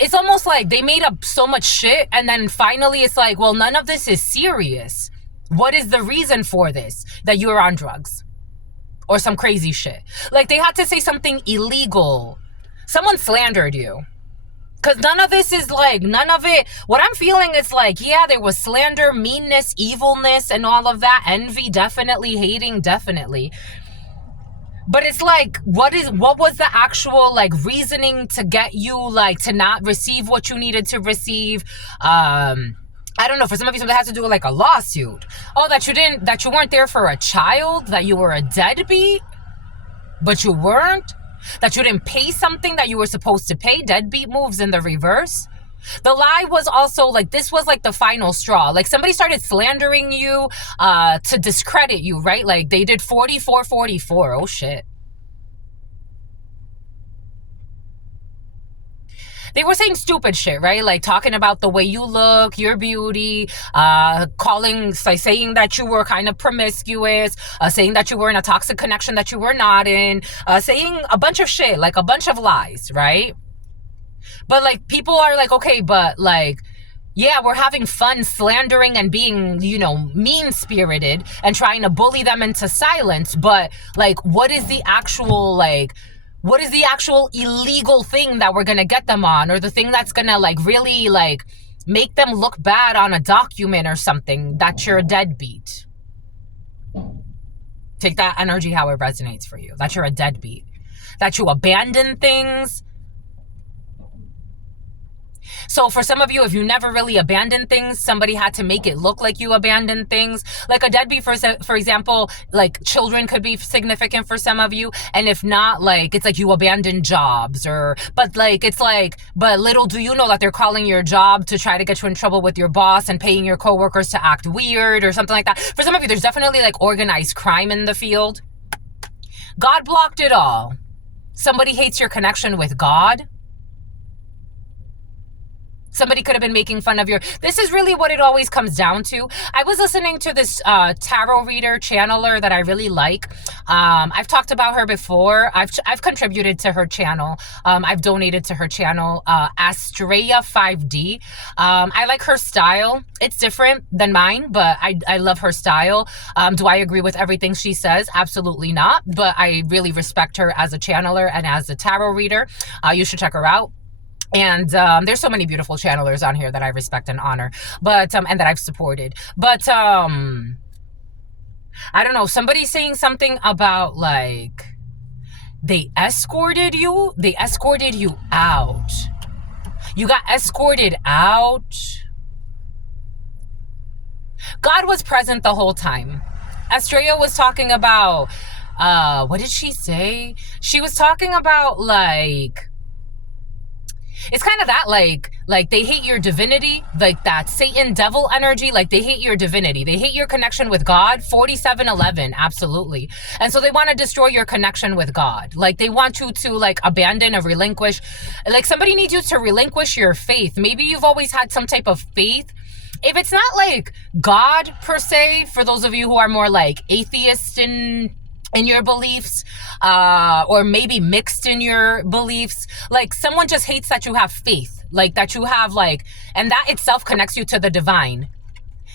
It's almost like they made up so much shit. And then finally it's like, well, none of this is serious. What is the reason for this? That you were on drugs or some crazy shit. They had to say something illegal. Someone slandered you. Because none of this is none of it. What I'm feeling is yeah, there was slander, meanness, evilness, and all of that. Envy, definitely. Hating, definitely. But it's what was the actual reasoning to get you to not receive what you needed to receive? I don't know. For some of you, something has to do with a lawsuit. Oh, that you weren't there for a child, that you were a deadbeat, but you weren't. That you didn't pay something that you were supposed to pay. Deadbeat moves in the reverse. The lie was also like, this was like the final straw. Like somebody started slandering you to discredit you, right? Like they did 44, 44. Oh shit. They were saying stupid shit, right? Like talking about the way you look, your beauty, saying that you were kind of promiscuous, saying that you were in a toxic connection that you were not in, saying a bunch of shit, like a bunch of lies, right? But like people are like, okay, but like, yeah, we're having fun slandering and being, you know, mean-spirited and trying to bully them into silence. But like, what is the actual illegal thing that we're going to get them on, or the thing that's going to like really like make them look bad on a document or something, that you're a deadbeat? Take that energy how it resonates for you. That you're a deadbeat. That you abandon things. So for some of you, if you never really abandoned things, somebody had to make it look like you abandoned things. Like a deadbeat, for example, like children could be significant for some of you. And if not, like, it's like you abandoned jobs, but like, it's like, but little do you know that they're calling your job to try to get you in trouble with your boss and paying your coworkers to act weird or something like that. For some of you, there's definitely like organized crime in the field. God blocked it all. Somebody hates your connection with God. Somebody could have been making fun of your... This is really what it always comes down to. I was listening to this tarot reader, channeler that I really like. I've talked about her before. I've contributed to her channel. I've donated to her channel, Astrea 5D. I like her style. It's different than mine, but I love her style. Do I agree with everything she says? Absolutely not. But I really respect her as a channeler and as a tarot reader. You should check her out. And there's so many beautiful channelers on here that I respect and honor, but and that I've supported. But I don't know, somebody's saying something about like they escorted you out. You got escorted out. God was present the whole time. Astrea was talking about what did she say? She was talking about like, it's kind of that like they hate your divinity, like that Satan devil energy, like they hate your divinity. They hate your connection with God. 4711, absolutely. And so they want to destroy your connection with God. Like they want you to like abandon or relinquish. Like somebody needs you to relinquish your faith. Maybe you've always had some type of faith. If it's not like God per se, for those of you who are more like atheist in your beliefs, or maybe mixed in your beliefs, like someone just hates that you have faith, like that you have like, and that itself connects you to the divine.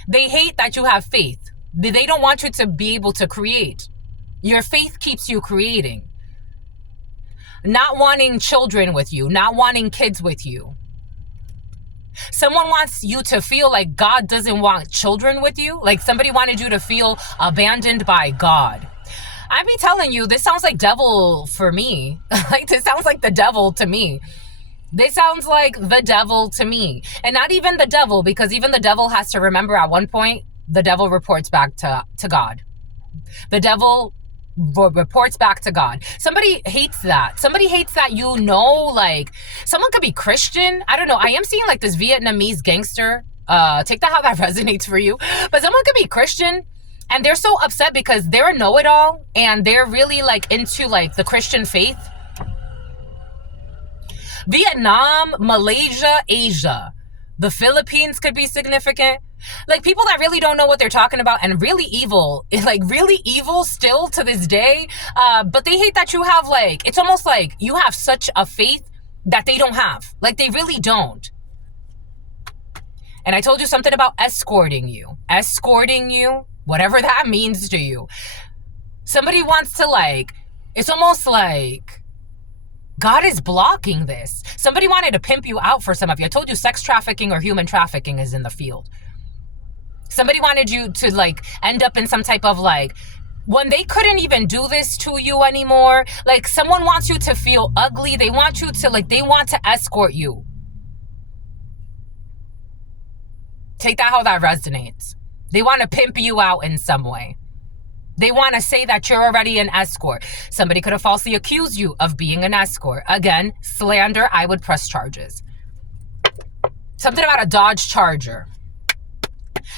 They hate that you have faith. They don't want you to be able to create. Your faith keeps you creating. Not wanting children with you, not wanting kids with you. Someone wants you to feel like God doesn't want children with you. Like somebody wanted you to feel abandoned by God. I be telling you, this sounds like devil for me. Like this sounds like the devil to me. This sounds like the devil to me. And not even the devil, because even the devil has to remember at one point, the devil reports back to God. The devil reports back to God. Somebody hates that. Somebody hates that, you know, like someone could be Christian. I don't know. I am seeing like this Vietnamese gangster. Take that how that resonates for you. But someone could be Christian. And they're so upset because they're a know-it-all and they're really like into like the Christian faith. Vietnam, Malaysia, Asia. The Philippines could be significant. Like people that really don't know what they're talking about and really evil, like really evil still to this day. But they hate that you have like, it's almost like you have such a faith that they don't have. Like they really don't. And I told you something about escorting you. Escorting you. Whatever that means to you. Somebody wants to like, it's almost like God is blocking this. Somebody wanted to pimp you out for some of you. I told you sex trafficking or human trafficking is in the field. Somebody wanted you to like end up in some type of like, when they couldn't even do this to you anymore, like someone wants you to feel ugly. They want you to like, they want to escort you. Take that how that resonates. They want to pimp you out in some way. They want to say that you're already an escort. Somebody could have falsely accused you of being an escort. Again, slander, I would press charges. Something about a Dodge Charger.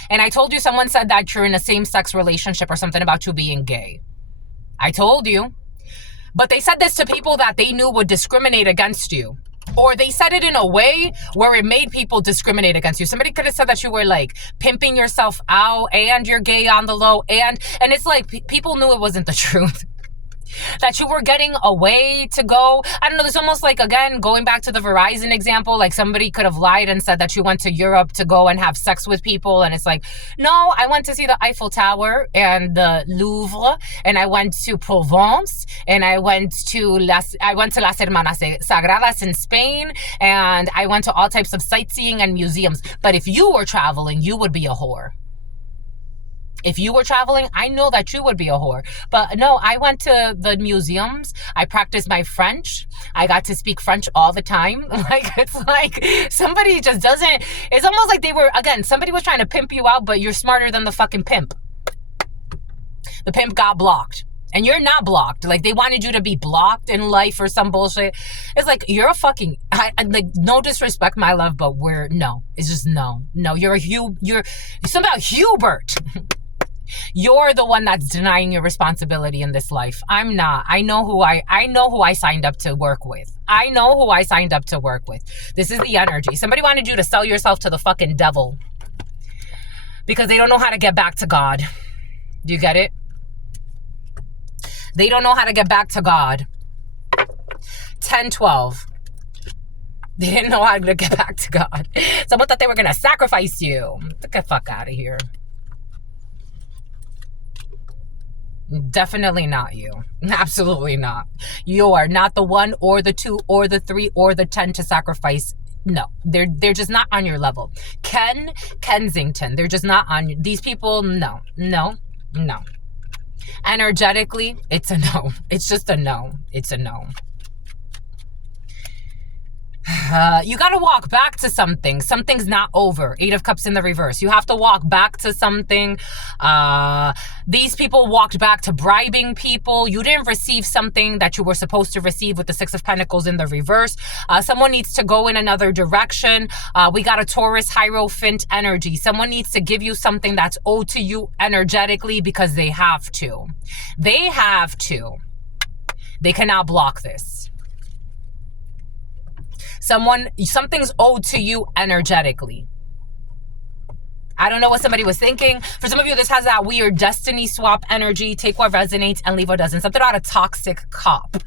And I told you someone said that you're in a same-sex relationship or something about you being gay. I told you. But they said this to people that they knew would discriminate against you. Or they said it in a way where it made people discriminate against you. Somebody could have said that you were like pimping yourself out and you're gay on the low. And it's like people knew it wasn't the truth. That you were getting a way to go. I don't know, there's almost like, again, going back to the Verizon example, like somebody could have lied and said that you went to Europe to go and have sex with people. And it's like, no, I went to see the Eiffel Tower and the Louvre, and I went to Provence, and I went to Las Hermanas Sagradas in Spain, and I went to all types of sightseeing and museums. But if you were traveling, you would be a whore. If you were traveling, I know that you would be a whore. But no, I went to the museums. I practiced my French. I got to speak French all the time. Like, it's like somebody just doesn't, it's almost like they were, again, somebody was trying to pimp you out, but you're smarter than the fucking pimp. The pimp got blocked. And you're not blocked. Like, they wanted you to be blocked in life or some bullshit. It's like, you're a fucking, like, no disrespect, my love, but no. It's just no. No, you're something about Hubert. You're the one that's denying your responsibility in this life. I'm not. I know who I signed up to work with. I know who I signed up to work with. This is the energy. Somebody wanted you to sell yourself to the fucking devil because they don't know how to get back to God. Do you get it? They don't know how to get back to God. 10-12. They didn't know how to get back to God. Someone thought they were going to sacrifice you. Get the fuck out of here. Definitely not you. Absolutely not. You are not the 1 or the 2 or the 3 or the 10 to sacrifice. No, they're just not on your level. Kensington, they're just not on these people. No. Energetically, it's a no. It's just a no. It's a no. You got to walk back to something. Something's not over. 8 of Cups in the reverse. You have to walk back to something. These people walked back to bribing people. You didn't receive something that you were supposed to receive with the 6 of Pentacles in the reverse. Someone needs to go in another direction. We got a Taurus Hierophant energy. Someone needs to give you something that's owed to you energetically because they have to. They have to. They cannot block this. Something's owed to you energetically. I don't know what somebody was thinking. For some of you, this has that weird destiny swap energy. Take what resonates and leave what doesn't. Something about a toxic cop.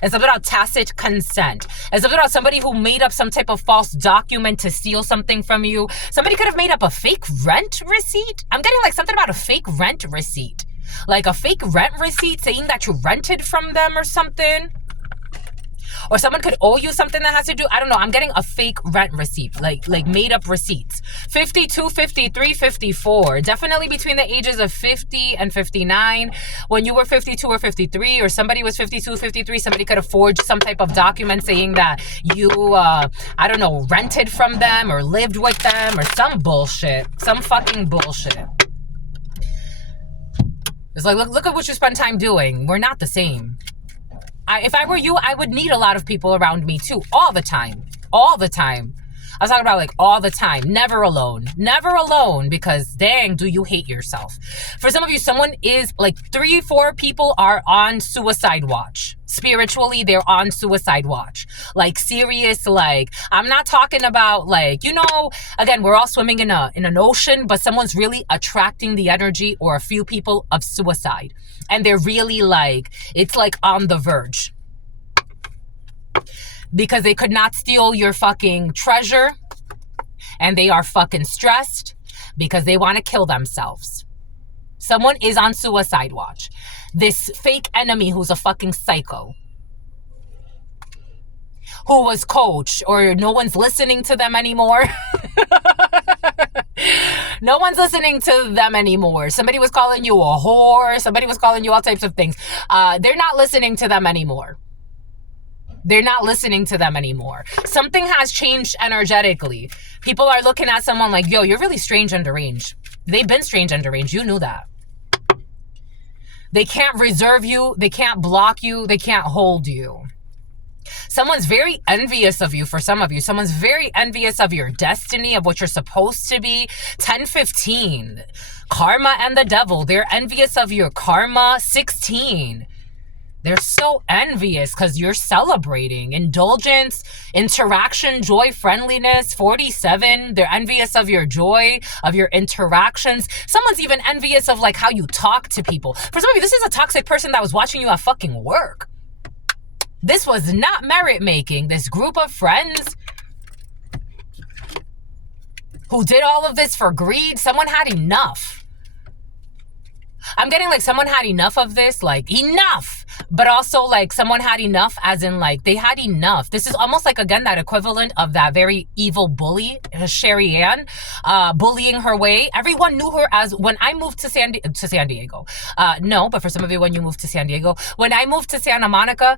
And something about tacit consent. And something about somebody who made up some type of false document to steal something from you. Somebody could have made up a fake rent receipt. I'm getting like something about a fake rent receipt. Like a fake rent receipt saying that you rented from them or something. Or someone could owe you something that has to do, I don't know, I'm getting a fake rent receipt, like made up receipts. 52, 53, 54, definitely between the ages of 50 and 59. When you were 52 or 53, or somebody was 52, 53, somebody could have forged some type of document saying that you, I don't know, rented from them or lived with them or some bullshit, some fucking bullshit. It's like, look at what you spend time doing. We're not the same. If I were you, I would need a lot of people around me too. All the time. All the time. I was talking about like all the time. Never alone. Never alone, because dang, do you hate yourself. For some of you, someone is like 3, 4 people are on suicide watch. Spiritually, they're on suicide watch. Like serious, like I'm not talking about like, you know, again, we're all swimming in an ocean, but someone's really attracting the energy or a few people of suicide. And they're really like, it's like on the verge. Because they could not steal your fucking treasure. And they are fucking stressed because they want to kill themselves. Someone is on suicide watch. This fake enemy who's a fucking psycho. Who was coach, or no one's listening to them anymore. No one's listening to them anymore. Somebody was calling you a whore. Somebody was calling you all types of things. They're not listening to them anymore. They're not listening to them anymore. Something has changed energetically. People are looking at someone like, yo, you're really strange and deranged. They've been strange and deranged. You knew that. They can't reserve you. They can't block you. They can't hold you. Someone's very envious of you for some of you. Someone's very envious of your destiny, of what you're supposed to be. 10-15. Karma and the devil. They're envious of your karma. 16. They're so envious because you're celebrating. Indulgence, interaction, joy, friendliness. 47. They're envious of your joy, of your interactions. Someone's even envious of like how you talk to people. For some of you, this is a toxic person that was watching you at fucking work. This was not merit making. This group of friends who did all of this for greed, someone had enough. I'm getting like someone had enough of this, like enough. But also like someone had enough as in like they had enough. This is almost like, again, that equivalent of that very evil bully, Sherry Ann, bullying her way. Everyone knew her as, when I moved to San Diego. No, but for some of you, when you moved to San Diego, when I moved to Santa Monica,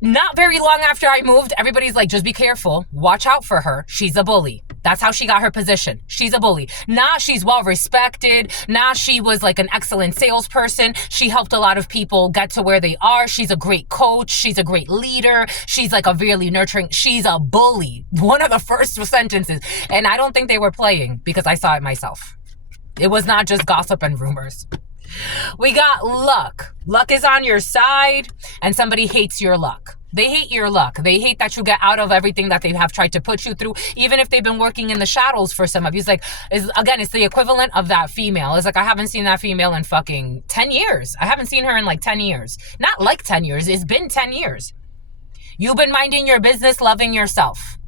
not very long after I moved, everybody's like, just be careful. Watch out for her. She's a bully. That's how she got her position. She's a bully. Nah, she's well respected. Nah, she was like an excellent salesperson. She helped a lot of people get to where they are. She's a great coach. She's a great leader. She's like a really nurturing. She's a bully. One of the first sentences. And I don't think they were playing because I saw it myself. It was not just gossip and rumors. We got luck. Luck is on your side and somebody hates your luck. They hate your luck. They hate that you get out of everything that they have tried to put you through, even if they've been working in the shadows for some of you. It's like, it's the equivalent of that female. It's like, I haven't seen that female in fucking 10 years. I haven't seen her in like 10 years. Not like 10 years. It's been 10 years. You've been minding your business, loving yourself.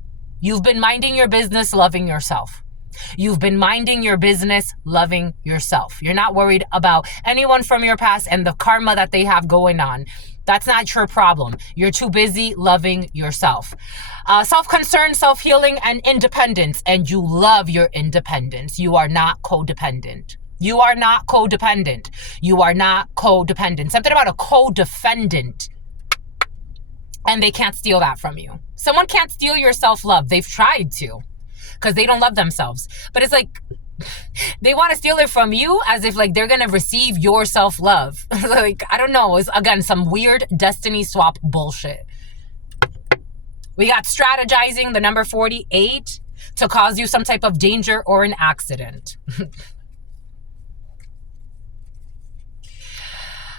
You've been minding your business, loving yourself. You've been minding your business, loving yourself. You're not worried about anyone from your past and the karma that they have going on. That's not your problem. You're too busy loving yourself. Self-concern, self-healing, and independence. And you love your independence. You are not codependent. You are not codependent. You are not codependent. Something about a co-defendant. And they can't steal that from you. Someone can't steal your self-love. They've tried to. Because they don't love themselves. But it's like, they want to steal it from you as if like they're going to receive your self-love. Like, I don't know. It's, again, some weird destiny swap bullshit. We got strategizing, the number 48, to cause you some type of danger or an accident.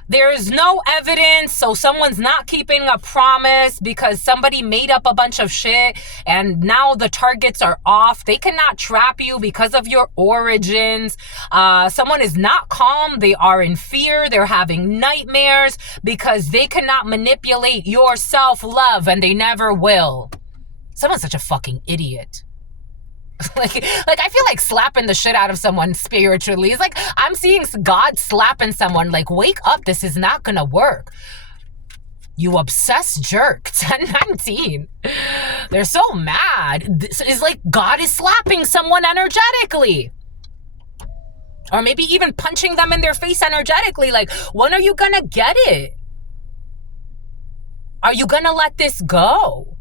There is no evidence, so someone's not keeping a promise because somebody made up a bunch of shit and now the targets are off. They cannot trap you because of your origins. Someone is not calm. They are in fear. They're having nightmares because they cannot manipulate your self-love and they never will. Someone's such a fucking idiot. Like I feel like slapping the shit out of someone spiritually. It's like I'm seeing God slapping someone like, wake up, this is not gonna work. You obsessed jerk. 10-19. They're so mad. This is like God is slapping someone energetically. Or maybe even punching them in their face energetically. Like, when are you gonna get it? Are you gonna let this go?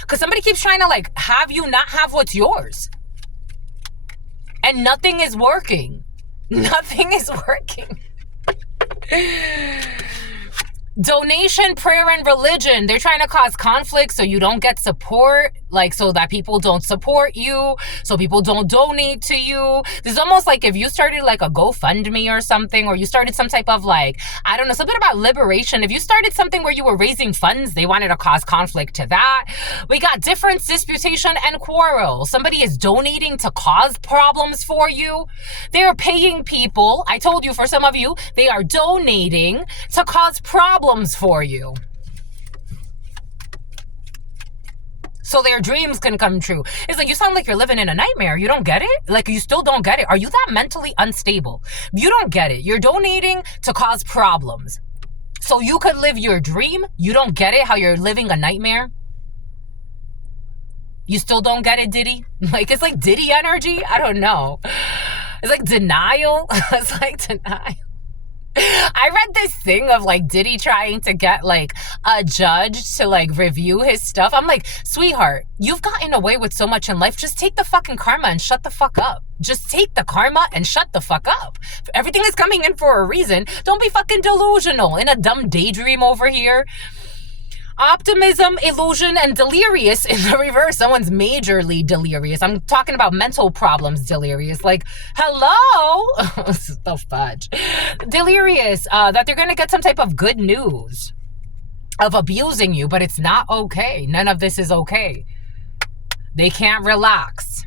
Because somebody keeps trying to like have you not have what's yours. And nothing is working. Nothing is working. Donation, prayer, and religion. They're trying to cause conflict so you don't get support, like so that people don't support you, so people don't donate to you. This is almost like if you started like a GoFundMe or something, or you started some type of like, I don't know, something about liberation. If you started something where you were raising funds, they wanted to cause conflict to that. We got difference, disputation, and quarrel. Somebody is donating to cause problems for you. They're paying people. I told you, for some of you, they are donating to cause problems for you. So their dreams can come true. It's like, you sound like you're living in a nightmare. You don't get it? Like, you still don't get it? Are you that mentally unstable? You don't get it. You're donating to cause problems. So you could live your dream. You don't get it, how you're living a nightmare? You still don't get it, Diddy? Like, it's like Diddy energy? I don't know. It's like denial. It's like denial. I read this thing of like Diddy trying to get like a judge to like review his stuff. I'm like, sweetheart, you've gotten away with so much in life. Just take the fucking karma and shut the fuck up. Just take the karma and shut the fuck up. Everything is coming in for a reason. Don't be fucking delusional in a dumb daydream over here. Optimism, illusion, and delirious in the reverse. Someone's majorly delirious. I'm talking about mental problems delirious. Like, hello? The fudge. Delirious, that they're going to get some type of good news of abusing you, but it's not okay. None of this is okay. They can't relax.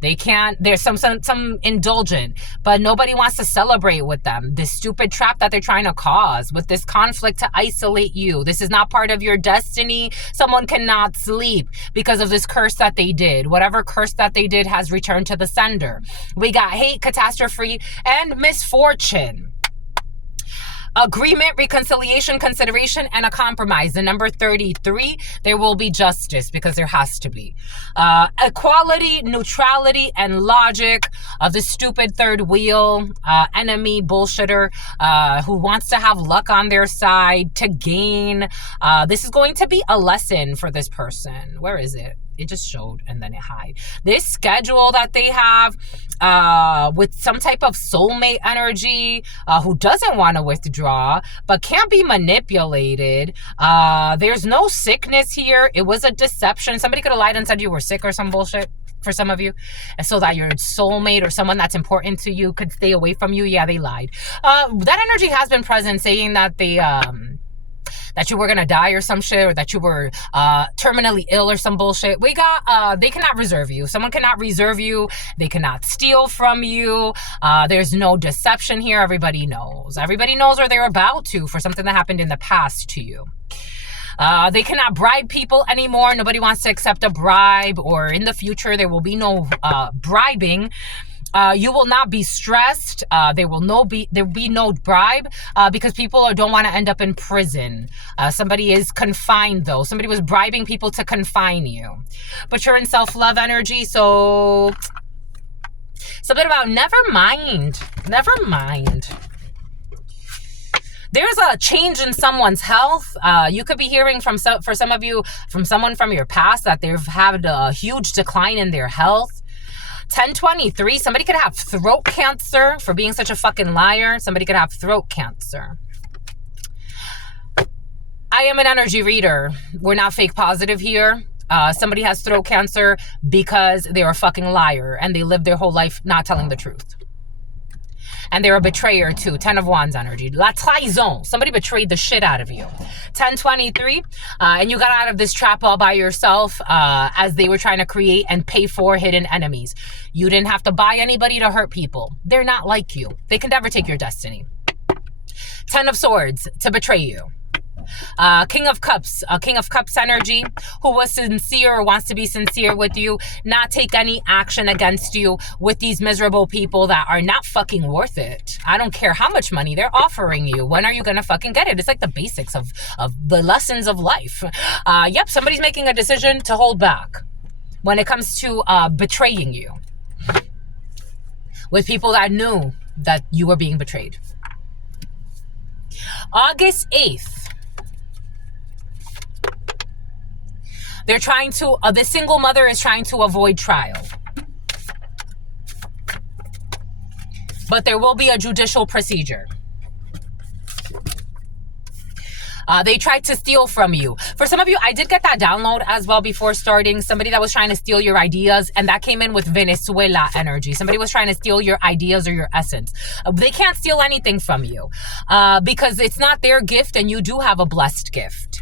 They can't, there's some indulgent, but nobody wants to celebrate with them. This stupid trap that they're trying to cause with this conflict to isolate you. This is not part of your destiny. Someone cannot sleep because of this curse that they did. Whatever curse that they did has returned to the sender. We got hate, catastrophe, and misfortune. Agreement, reconciliation, consideration, and a compromise. The number 33, there will be justice because there has to be. Equality, neutrality, and logic of the stupid third wheel, enemy, bullshitter, who wants to have luck on their side to gain. This is going to be a lesson for this person. Where is it? It just showed and then it hid. This schedule that they have with some type of soulmate energy who doesn't want to withdraw but can't be manipulated. There's no sickness here. It was a deception. Somebody could have lied and said you were sick or some bullshit for some of you, and so that your soulmate or someone that's important to you could stay away from you. Yeah, they lied. That energy has been present, saying that they that you were gonna die or some shit, or that you were terminally ill or some bullshit. We got, they cannot reserve you. Someone cannot reserve you. They cannot steal from you. There's no deception here. Everybody knows. Everybody knows, or they're about to, for something that happened in the past to you. They cannot bribe people anymore. Nobody wants to accept a bribe, or in the future, there will be no bribing. You will not be stressed. There will be no bribe because people don't want to end up in prison. Somebody is confined though. Somebody was bribing people to confine you. But you're in self-love energy, so something about never mind. Never mind. There's a change in someone's health. You could be hearing for some of you, from someone from your past, that they've had a huge decline in their health. 1023, somebody could have throat cancer for being such a fucking liar. Somebody could have throat cancer. I am an energy reader. We're not fake positive here. Somebody has throat cancer because they're a fucking liar and they lived their whole life not telling the truth. And they're a betrayer too. 10 of Wands energy. La trahison. Somebody betrayed the shit out of you. 1023. And you got out of this trap all by yourself as they were trying to create and pay for hidden enemies. You didn't have to buy anybody to hurt people. They're not like you. They can never take your destiny. 10 of Swords to betray you. King of Cups energy, who was sincere or wants to be sincere with you, not take any action against you with these miserable people that are not fucking worth it. I don't care how much money they're offering you. When are you gonna fucking get it? It's like the basics of the lessons of life. Yep, somebody's making a decision to hold back when it comes to betraying you with people that knew that you were being betrayed. August 8th. They're trying to, the single mother is trying to avoid trial. But there will be a judicial procedure. They tried to steal from you. For some of you, I did get that download as well before starting. Somebody that was trying to steal your ideas, and that came in with Venezuela energy. Somebody was trying to steal your ideas or your essence. They can't steal anything from you because it's not their gift, and you do have a blessed gift.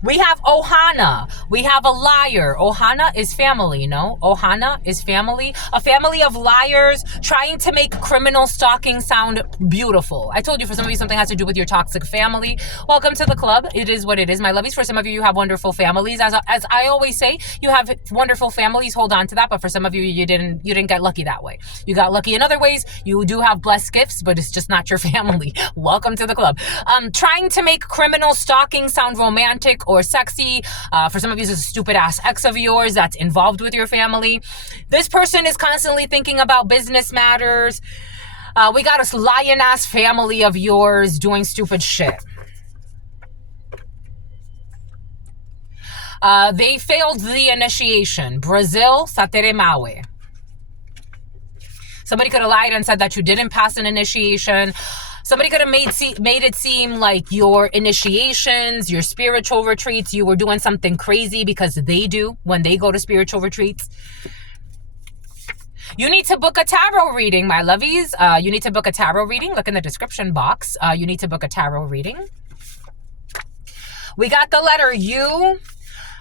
We have Ohana. We have a liar. Ohana is family, no? Ohana is family. A family of liars trying to make criminal stalking sound beautiful. I told you, for some of you, something has to do with your toxic family. Welcome to the club. It is what it is, my lovies. For some of you, you have wonderful families. As I always say, you have wonderful families. Hold on to that. But for some of you, you didn't get lucky that way. You got lucky in other ways. You do have blessed gifts, but it's just not your family. Welcome to the club. Trying to make criminal stalking sound romantic or sexy. For some of you, this is a stupid ass ex of yours that's involved with your family. This person is constantly thinking about business matters. We got a lion ass family of yours doing stupid shit. They failed the initiation. Brazil, Sateremawe. Somebody could have lied and said that you didn't pass an initiation. Somebody could have made it seem like your initiations, your spiritual retreats, you were doing something crazy because they do when they go to spiritual retreats. You need to book a tarot reading, my lovies. You need to book a tarot reading. Look in the description box. You need to book a tarot reading. We got the letter U.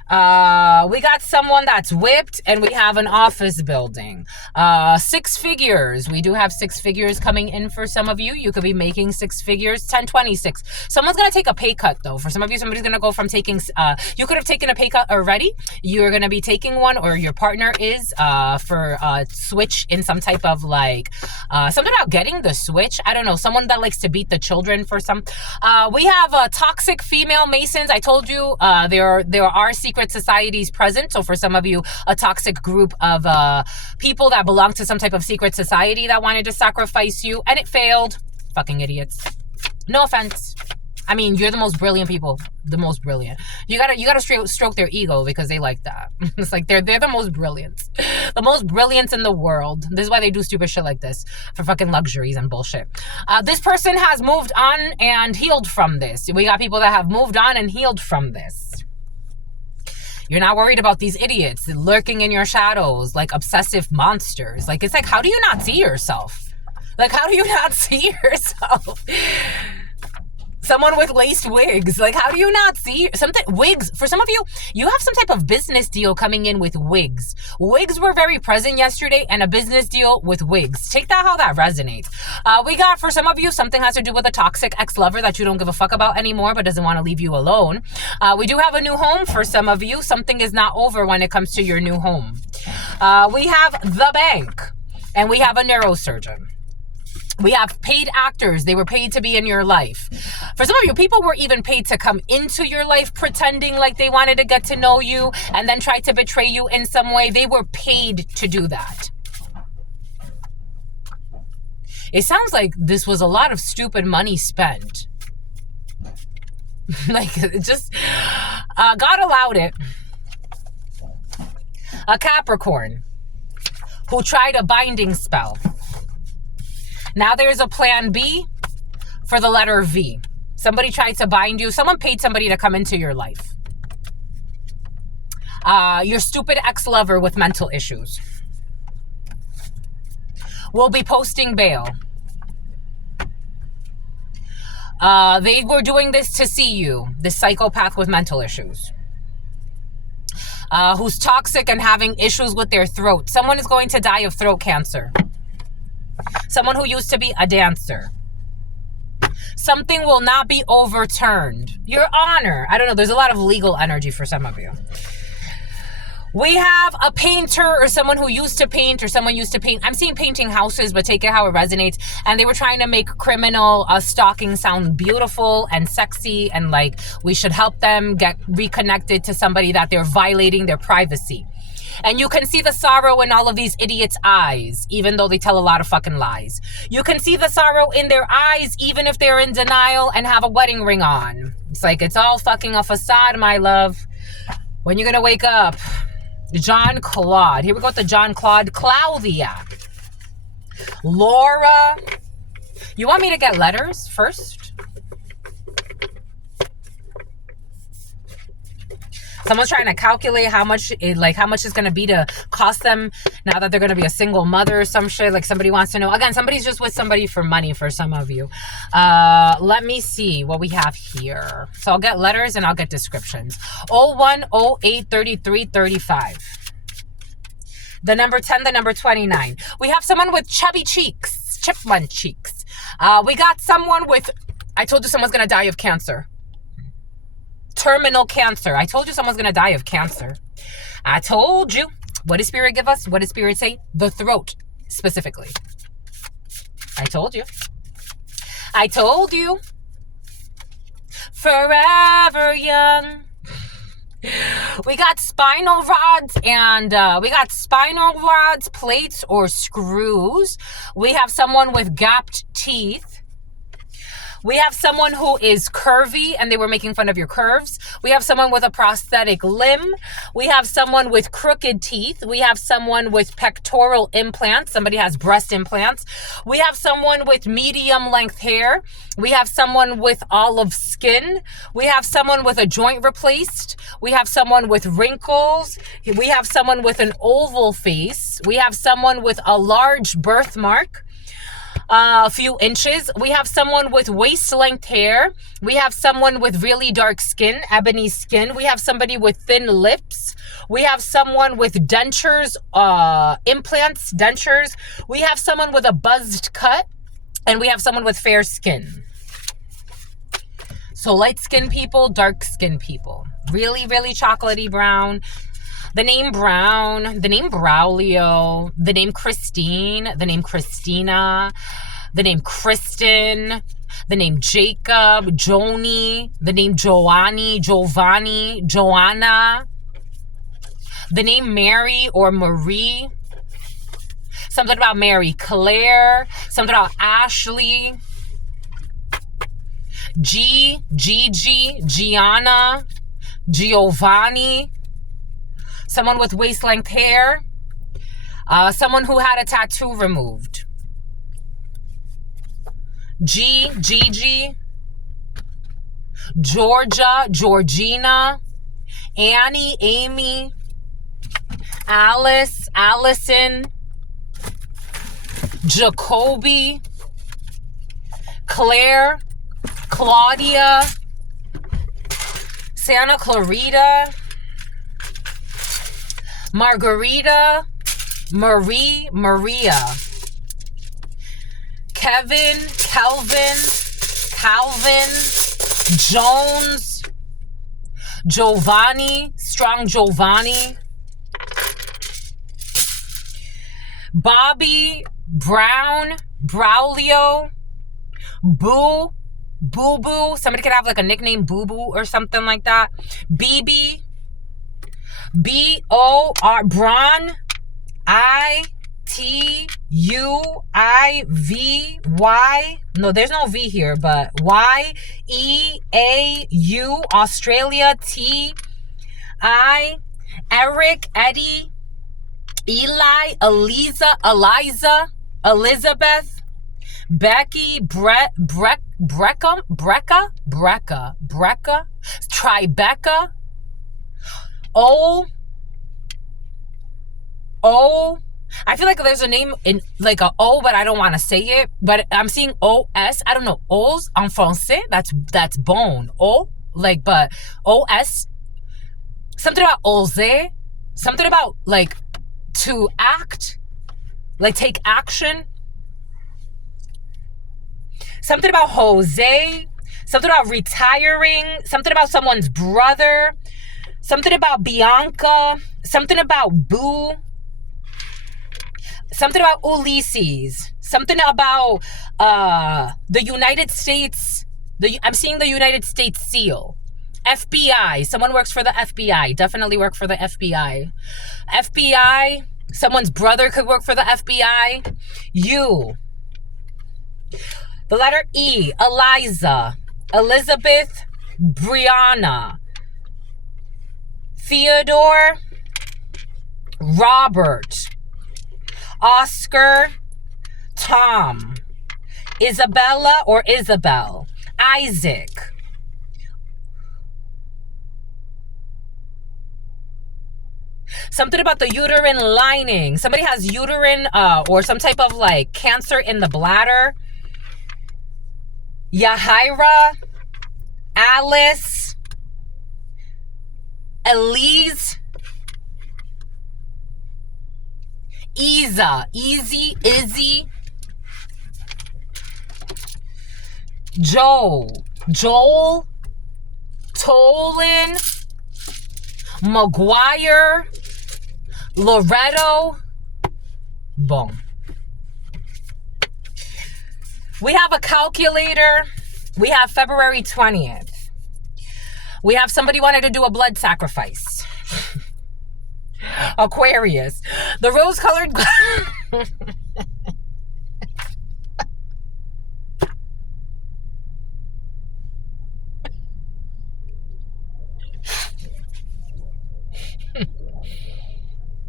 We got someone that's whipped, and we have an office building. 6 figures. We do have 6 figures coming in for some of you. You could be making 6 figures. 1026. Someone's going to take a pay cut, though. For some of you, somebody's going to go from taking, you could have taken a pay cut already. You're going to be taking one, or your partner is, for switch in some type of like, something about getting the switch. I don't know. Someone that likes to beat the children for some. We have toxic female masons. I told you there are secret societies present. So for some of you, a toxic group of people that belong to some type of secret society that wanted to sacrifice you, and it failed. Fucking idiots. No offense. I mean, you're the most brilliant people. The most brilliant. You gotta stroke their ego because they like that. It's like they're the most brilliant. The most brilliant in the world. This is why they do stupid shit like this. For fucking luxuries and bullshit. This person has moved on and healed from this. We got people that have moved on and healed from this. You're not worried about these idiots lurking in your shadows like obsessive monsters. Like, it's like, how do you not see yourself? Like, how do you not see yourself? Someone with laced wigs. Like, how do you not see something? Wigs. For some of you, you have some type of business deal coming in with wigs. Wigs were very present yesterday, and a business deal with wigs. Take that how that resonates. We got, for some of you, something has to do with a toxic ex-lover that you don't give a fuck about anymore, but doesn't want to leave you alone. We do have a new home for some of you. Something is not over when it comes to your new home. We have the bank, and we have a neurosurgeon. We have paid actors. They were paid to be in your life. For some of you, people were even paid to come into your life pretending like they wanted to get to know you and then try to betray you in some way. They were paid to do that. It sounds like this was a lot of stupid money spent. Like, it just, God allowed it. A Capricorn who tried a binding spell. Now there's a plan B for the letter V. Somebody tried to bind you. Someone paid somebody to come into your life. Your stupid ex-lover with mental issues will be posting bail. They were doing this to see you, this psychopath with mental issues. Who's toxic and having issues with their throat. Someone is going to die of throat cancer. Someone who used to be a dancer. Something will not be overturned. Your honor. I don't know. There's a lot of legal energy for some of you. We have a painter or someone who used to paint or someone used to paint. I'm seeing painting houses, but take it how it resonates. And they were trying to make criminal stalking sound beautiful and sexy. And like we should help them get reconnected to somebody that they're violating their privacy. And you can see the sorrow in all of these idiots' eyes, even though they tell a lot of fucking lies. You can see the sorrow in their eyes, even if they're in denial and have a wedding ring on. It's like, it's all fucking a facade, my love. When you're going to wake up? John Claude. Here we go with the John Claude. Claudia. Laura. You want me to get letters first? Someone's trying to calculate how much it's going to be to cost them now that they're going to be a single mother or some shit. Like somebody wants to know. Again, somebody's just with somebody for money for some of you. Let me see what we have here. So I'll get letters and I'll get descriptions. 01083335. The number 10, the number 29. We have someone with chubby cheeks, chipmunk cheeks. We got someone with, I told you someone's going to die of cancer. Terminal cancer. I told you someone's going to die of cancer. I told you. What does Spirit give us? What does Spirit say? The throat, specifically. I told you. I told you. Forever young. We got spinal rods and we got spinal rods, plates, or screws. We have someone with gapped teeth. We have someone who is curvy and they were making fun of your curves. We have someone with a prosthetic limb. We have someone with crooked teeth. We have someone with pectoral implants. Somebody has breast implants. We have someone with medium length hair. We have someone with olive skin. We have someone with a joint replaced. We have someone with wrinkles. We have someone with an oval face. We have someone with a large birthmark. A few inches. We have someone with waist length hair. We have someone with really dark skin, ebony skin. We have somebody with thin lips. We have someone with dentures, implants, dentures. We have someone with a buzzed cut, and we have someone with fair skin. So light skin people, dark skin people. Really, really chocolatey brown. The name Brown, the name Braulio, the name Christine, the name Christina, the name Kristen, the name Jacob, Joni, the name Joanni, Giovanni, Joanna, the name Mary or Marie, something about Mary Claire, something about Ashley, Gigi, Gianna, Giovanni, someone with waist-length hair, someone who had a tattoo removed. Gigi, Georgia, Georgina, Annie, Amy, Alice, Allison, Jacoby, Claire, Claudia, Santa Clarita, Margarita, Marie, Maria, Kevin, Calvin, Jones, Giovanni, Strong Giovanni, Bobby, Brown, Braulio, Boo Boo. Somebody could have like a nickname Boo Boo or something like that. BB, BOR, Bron, ITUIVY. No, there's no V here, but YEAU, Australia, TI, Eric, Eddie, Eli, Eliza, Elizabeth, Becky, Brecca, Tribeca, I feel like there's a name in like a O, but I don't want to say it. But I'm seeing OS. I don't know. Os en français. That's bone. O like, but OS. Something about oser. Something about like to act, like take action. Something about Jose. Something about retiring. Something about someone's brother. Something about Bianca. Something about Boo. Something about Ulysses. Something about the United States. I'm seeing the United States seal. FBI. Someone works for the FBI. Definitely work for the FBI. FBI. Someone's brother could work for the FBI. You. The letter E. Eliza. Elizabeth. Brianna. Theodore. Robert. Oscar, Tom, Isabella or Isabel, Isaac, something about the uterine lining. Somebody has uterine or some type of like cancer in the bladder. Yahira, Alice, Elise, Easy, Izzy, Joel, Tolan, McGuire, Loretto. Boom. We have a calculator. We have February 20th. We have somebody wanted to do a blood sacrifice. Aquarius. The rose-colored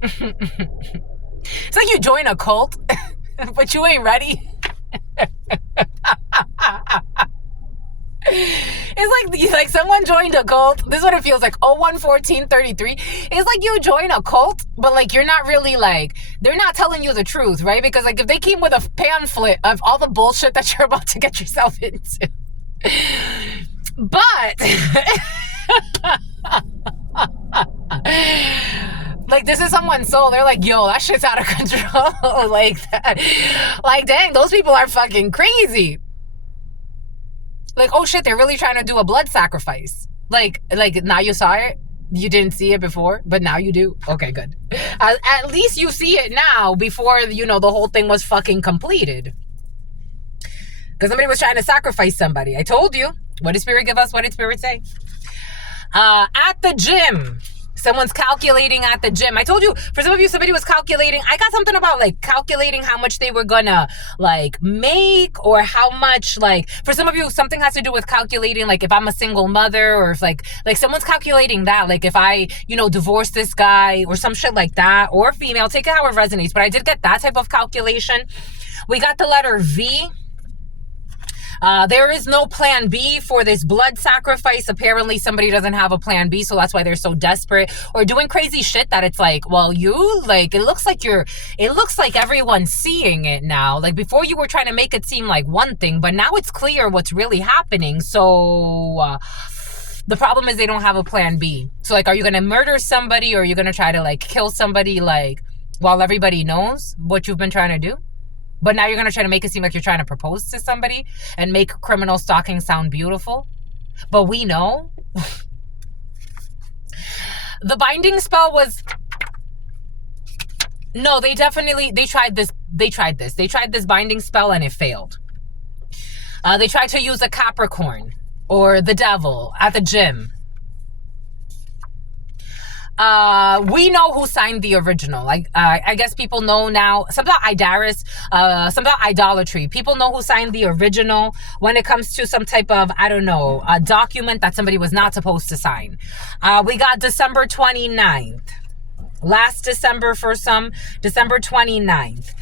It's like you join a cult, but you ain't ready. It's like someone joined a cult. This is what it feels like. 011433. It's like you join a cult, but like you're not really like, they're not telling you the truth, right? Because like if they came with a pamphlet of all the bullshit that you're about to get yourself into. But like this is someone's soul. They're like, yo, that shit's out of control. Like that. Like, dang, those people are fucking crazy. Like, oh shit, they're really trying to do a blood sacrifice. Like now you saw it. You didn't see it before, but now you do. Okay, good. At least you see it now before, you know, the whole thing was fucking completed. Because somebody was trying to sacrifice somebody. I told you. What did Spirit give us? What did Spirit say? At the gym. Someone's calculating at the gym. I told you, for some of you, somebody was calculating. I got something about like calculating how much they were gonna like make, or how much, like, for some of you, something has to do with calculating, like if I'm a single mother, or if like someone's calculating that, like if I, you know, divorce this guy or some shit like that, or female, take it how it resonates. But I did get that type of calculation. We got the letter V. There is no plan B for this blood sacrifice. Apparently somebody doesn't have a plan B, so that's why they're so desperate or doing crazy shit that it's like, well, you like, it looks like everyone's seeing it now. Like before you were trying to make it seem like one thing, but now it's clear what's really happening. So the problem is they don't have a plan B. So like, are you going to murder somebody, or are you going to try to like kill somebody, like while everybody knows what you've been trying to do? But now you're going to try to make it seem like you're trying to propose to somebody and make criminal stalking sound beautiful. But we know. The binding spell was... No, they tried this binding spell and it failed. They tried to use a Capricorn or the devil at the gym. We know who signed the original. Like, I guess people know now, something about Idaris, something about idolatry. People know who signed the original when it comes to some type of, I don't know, a document that somebody was not supposed to sign. We got December 29th. Last December for some, December 29th.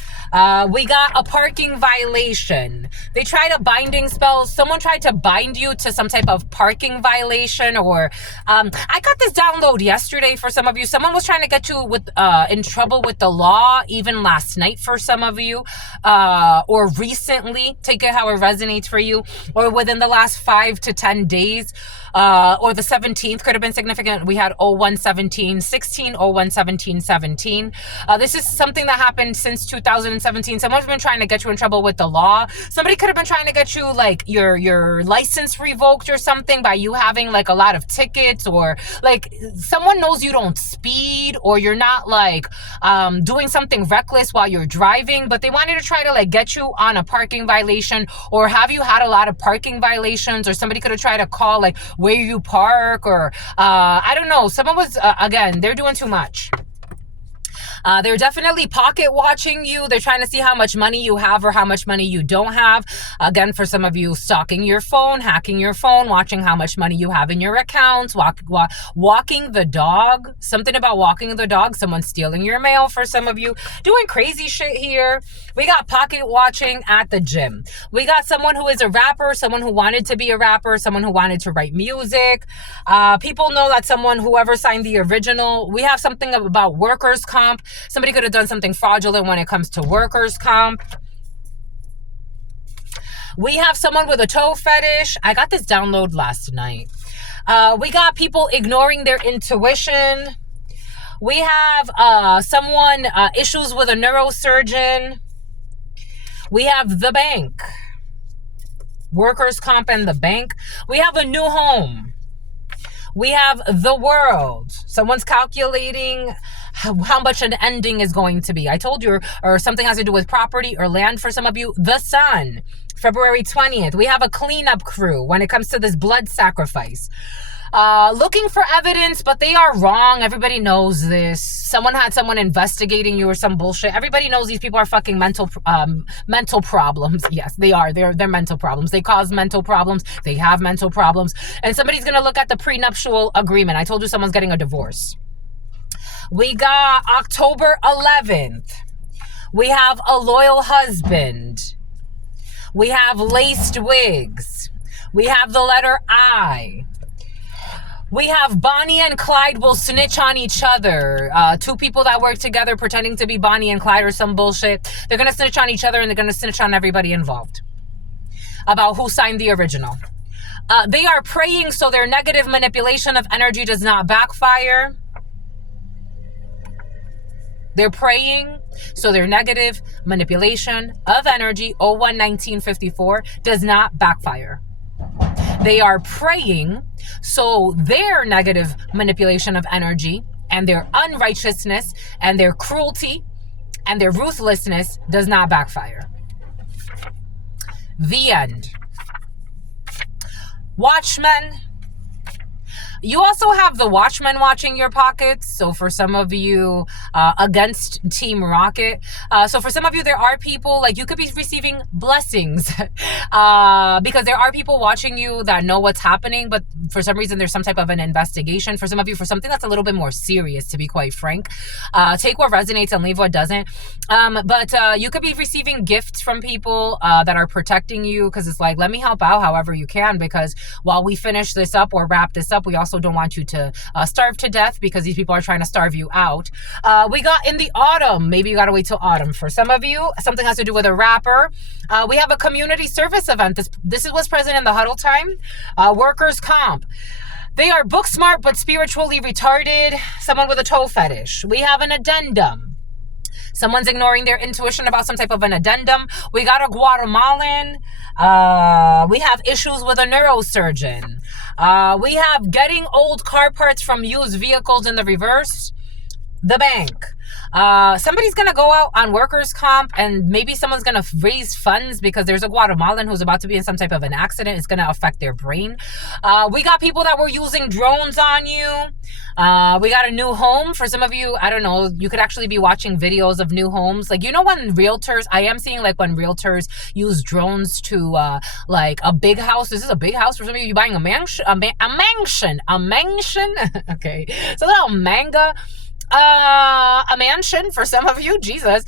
We got a parking violation. They tried a binding spell. Someone tried to bind you to some type of parking violation, or I got this download yesterday for some of you. Someone was trying to get you with in trouble with the law, even last night for some of you, or recently. Take it how it resonates for you, or within the last 5 to 10 days. Or the 17th could have been significant. We had 011716, 011717. This is something that happened since 2017. Someone's been trying to get you in trouble with the law. Somebody could have been trying to get you like your license revoked or something by you having like a lot of tickets, or like someone knows you don't speed, or you're not like doing something reckless while you're driving, but they wanted to try to like get you on a parking violation, or have you had a lot of parking violations, or somebody could have tried to call like where you park, or I don't know. Someone was, again, they're doing too much. They're definitely pocket watching you. They're trying to see how much money you have or how much money you don't have. Again, for some of you, stalking your phone, hacking your phone, watching how much money you have in your accounts, walking the dog. Something about walking the dog. Someone stealing your mail for some of you. Doing crazy shit here. We got pocket watching at the gym. We got someone who is a rapper, someone who wanted to be a rapper, someone who wanted to write music. People know that whoever signed the original. We have something about workers' comp. Somebody could have done something fraudulent when it comes to workers' comp. We have someone with a toe fetish. I got this download last night. We got people ignoring their intuition. We have someone issues with a neurosurgeon. We have the bank. Workers' comp and the bank. We have a new home. We have the world. Someone's calculating how much an ending is going to be. I told you, or something has to do with property or land for some of you. The sun, February 20th. We have a cleanup crew when it comes to this blood sacrifice. Looking for evidence, but they are wrong. Everybody knows this. Someone had someone investigating you or some bullshit. Everybody knows these people are fucking mental problems. Yes, they are. They're mental problems. They cause mental problems. They have mental problems. And somebody's going to look at the prenuptial agreement. I told you someone's getting a divorce. We got October 11th. We have a loyal husband. We have laced wigs. We have the letter I. We have Bonnie and Clyde will snitch on each other. Two people that work together pretending to be Bonnie and Clyde or some bullshit. They're going to snitch on each other and they're going to snitch on everybody involved about who signed the original. They are praying so their negative manipulation of energy does not backfire. They're praying so their negative manipulation of energy, 01-1954, does not backfire. They are praying so their negative manipulation of energy and their unrighteousness and their cruelty and their ruthlessness does not backfire. The end. Watchmen. You also have the Watchmen watching your pockets. So for some of you, against Team Rocket. So for some of you, there are people, like you could be receiving blessings because there are people watching you that know what's happening. But for some reason, there's some type of an investigation. For some of you, for something that's a little bit more serious, to be quite frank. Take what resonates and leave what doesn't. But you could be receiving gifts from people that are protecting you because it's like, let me help out however you can, because while we finish this up or wrap this up, we also don't want you to starve to death because these people are trying to starve you out. We got in the autumn. Maybe you got to wait till autumn. For some of you, something has to do with a rapper. We have a community service event. This is what's present in the huddle time. Workers' comp. They are book smart but spiritually retarded. Someone with a toe fetish. We have an addendum. Someone's ignoring their intuition about some type of an addendum. We got a Guatemalan. We have issues with a neurosurgeon. We have getting old car parts from used vehicles in the reverse. The bank. Somebody's going to go out on workers' comp and maybe someone's going to raise funds because there's a Guatemalan who's about to be in some type of an accident. It's going to affect their brain. We got people that were using drones on you. We got a new home. For some of you, I don't know, you could actually be watching videos of new homes. Like, you know, when realtors, I am seeing like when realtors use drones to like a big house. This is a big house. For some of you, you're buying a mansion, a mansion. Okay. So a little manga. A mansion for some of you, Jesus,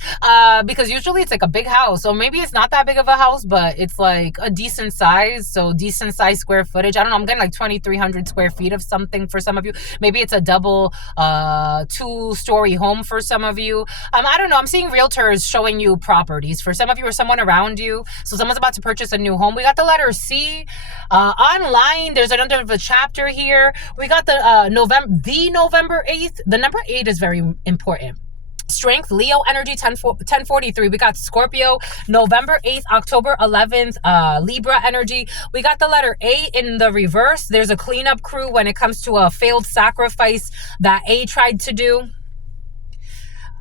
because usually it's like a big house, so maybe it's not that big of a house, but it's like a decent size, so decent size square footage. I don't know, I'm getting like 2,300 square feet of something for some of you. Maybe it's a double 2-story home for some of you. I don't know, I'm seeing realtors showing you properties for some of you or someone around you, so someone's about to purchase a new home. We got the letter C. Online, there's another of a chapter here. We got the November 8th. The number 8 is very important. Strength, Leo energy, 1043. We got Scorpio, November 8th, October 11th, Libra energy. We got the letter A in the reverse. There's a cleanup crew when it comes to a failed sacrifice that A tried to do.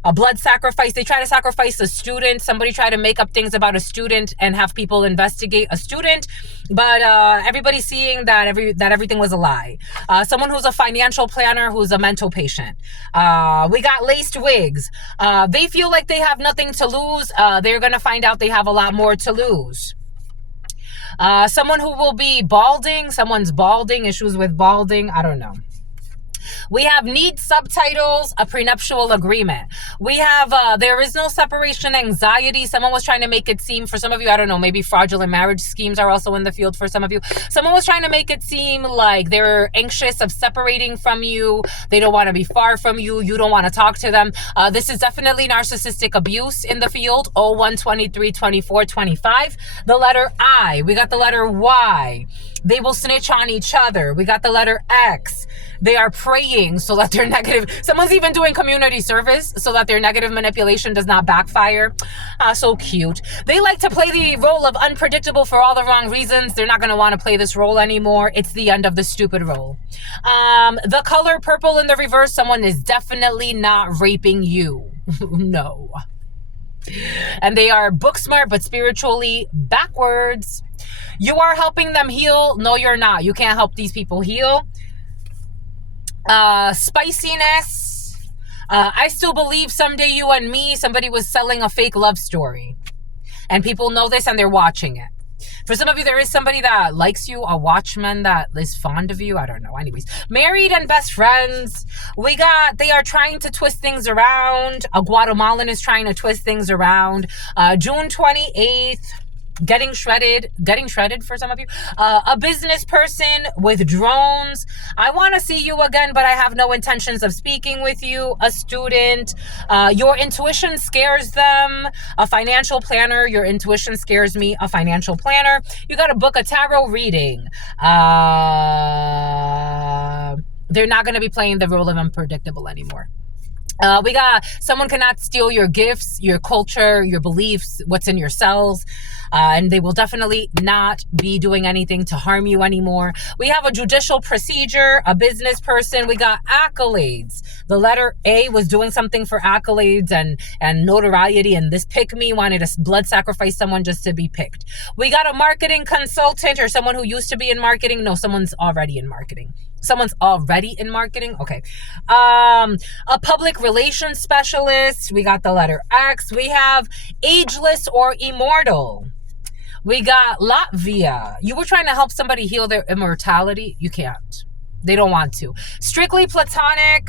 A blood sacrifice. They try to sacrifice a student. Somebody tried to make up things about a student and have people investigate a student, but everybody's seeing that everything was a lie. Someone who's a financial planner, who's a mental patient. We got laced wigs. They feel like they have nothing to lose. They're gonna find out they have a lot more to lose. Someone who will be balding. Someone's balding. Issues with balding. I don't know. We have need subtitles, a prenuptial agreement. We have there is no separation anxiety. Someone was trying to make it seem, for some of you, I don't know, maybe fraudulent marriage schemes are also in the field for some of you. Someone was trying to make it seem like they're anxious of separating from you. They don't want to be far from you. You don't want to talk to them. This is definitely narcissistic abuse in the field. 01, 23, 24, 25. The letter I. We got the letter Y. They will snitch on each other. We got the letter X. They are praying so that their negative, someone's even doing community service so that their negative manipulation does not backfire. So cute. They like to play the role of unpredictable for all the wrong reasons. They're not going to want to play this role anymore. It's the end of the stupid role. The color purple in the reverse, someone is definitely not raping you. No. And they are book smart but spiritually backwards. You are helping them heal. No, you're not. You can't help these people heal. Spiciness. I still believe someday you and me, somebody was selling a fake love story. And people know this and they're watching it. For some of you, there is somebody that likes you, a watchman that is fond of you. I don't know. Anyways, married and best friends. They are trying to twist things around. A Guatemalan is trying to twist things around. June 28th. Getting shredded for some of you. A business person with drones. I want to see you again, but I have no intentions of speaking with you. A student. Your intuition scares them. A financial planner. Your intuition scares me. A financial planner. You got to book a tarot reading. They're not going to be playing the role of unpredictable anymore. We got someone cannot steal your gifts, your culture, your beliefs, what's in your cells. And they will definitely not be doing anything to harm you anymore. We have a judicial procedure, a business person. We got accolades. The letter A was doing something for accolades and notoriety. And this pick me wanted to blood sacrifice someone just to be picked. We got a marketing consultant or someone who used to be in marketing. No, someone's already in marketing. Someone's already in marketing. Okay. A public relations specialist. We got the letter X. We have ageless or immortal. We got Latvia. You were trying to help somebody heal their immortality. You can't. They don't want to. Strictly platonic.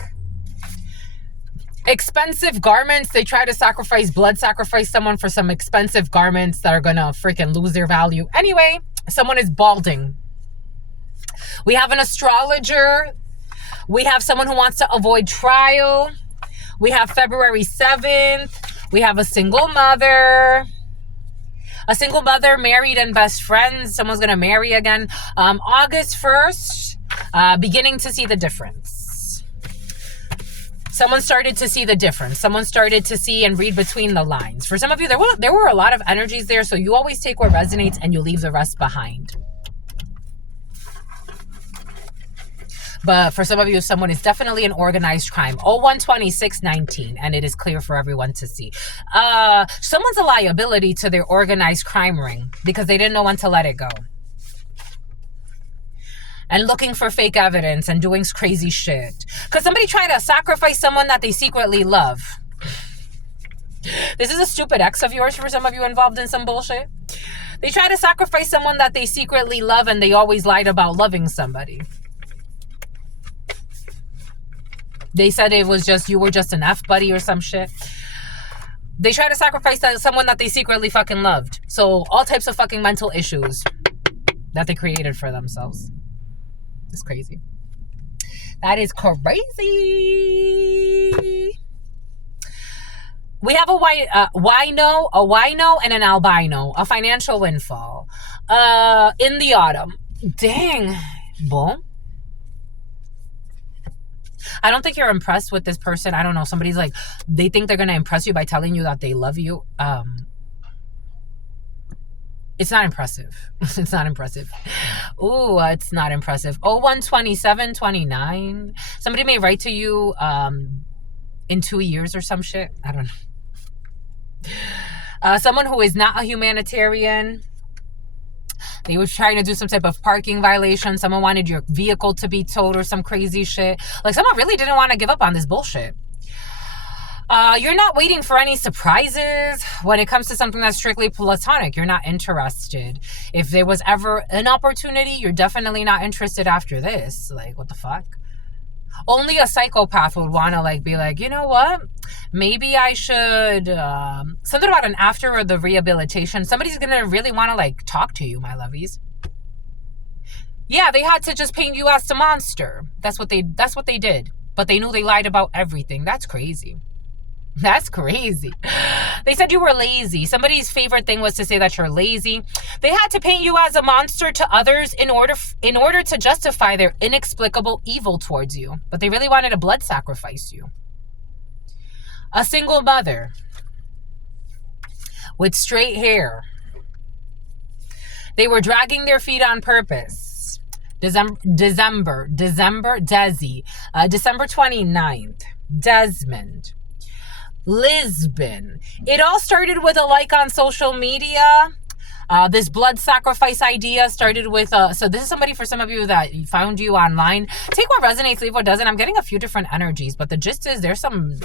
Expensive garments. They try to blood sacrifice someone for some expensive garments that are going to freaking lose their value. Anyway, someone is balding. We have an astrologer. We have someone who wants to avoid trial. We have February 7th. We have a single mother. A single mother, married and best friends. Someone's going to marry again. August 1st, beginning to see the difference. Someone started to see the difference. Someone started to see and read between the lines. For some of you, there were a lot of energies there, so you always take what resonates and you leave the rest behind. But for some of you, someone is definitely an organized crime. 012619, and it is clear for everyone to see. Someone's a liability to their organized crime ring because they didn't know when to let it go. And looking for fake evidence and doing crazy shit. Because somebody tried to sacrifice someone that they secretly love. This is a stupid ex of yours for some of you involved in some bullshit. They try to sacrifice someone that they secretly love and they always lied about loving somebody. They said you were just an F buddy or some shit. They try to sacrifice someone that they secretly fucking loved. So all types of fucking mental issues that they created for themselves. It's crazy. That is crazy. We have a wino, and an albino. A financial windfall. In the autumn. Dang. Boom. I don't think you're impressed with this person. I don't know. Somebody's like, they think they're going to impress you by telling you that they love you. It's not impressive. It's not impressive. Ooh, it's not impressive. 012729. Somebody may write to you in 2 years or some shit. I don't know. Someone who is not a humanitarian. They were trying to do some type of parking violation. Someone wanted your vehicle to be towed or some crazy shit. Like, someone really didn't want to give up on this bullshit. You're not waiting for any surprises when it comes to something that's strictly platonic. You're not interested. If there was ever an opportunity, you're definitely not interested after this. Like, what the fuck? Only a psychopath would want to be like, you know what? Maybe I should, something about an after or the rehabilitation. Somebody's going to really want to talk to you, my lovies. Yeah, they had to just paint you as the monster. That's what they did. But they knew they lied about everything. That's crazy. That's crazy. They said you were lazy. Somebody's favorite thing was to say that you're lazy. They had to paint you as a monster to others in order to justify their inexplicable evil towards you. But they really wanted to blood sacrifice you. A single mother with straight hair. They were dragging their feet on purpose. December 29th. Desmond. Lisbon. It all started with a like on social media. This blood sacrifice idea started with so this is somebody, for some of you, that found you online. Take what resonates, leave what doesn't. I'm getting a few different energies, but the gist is there's some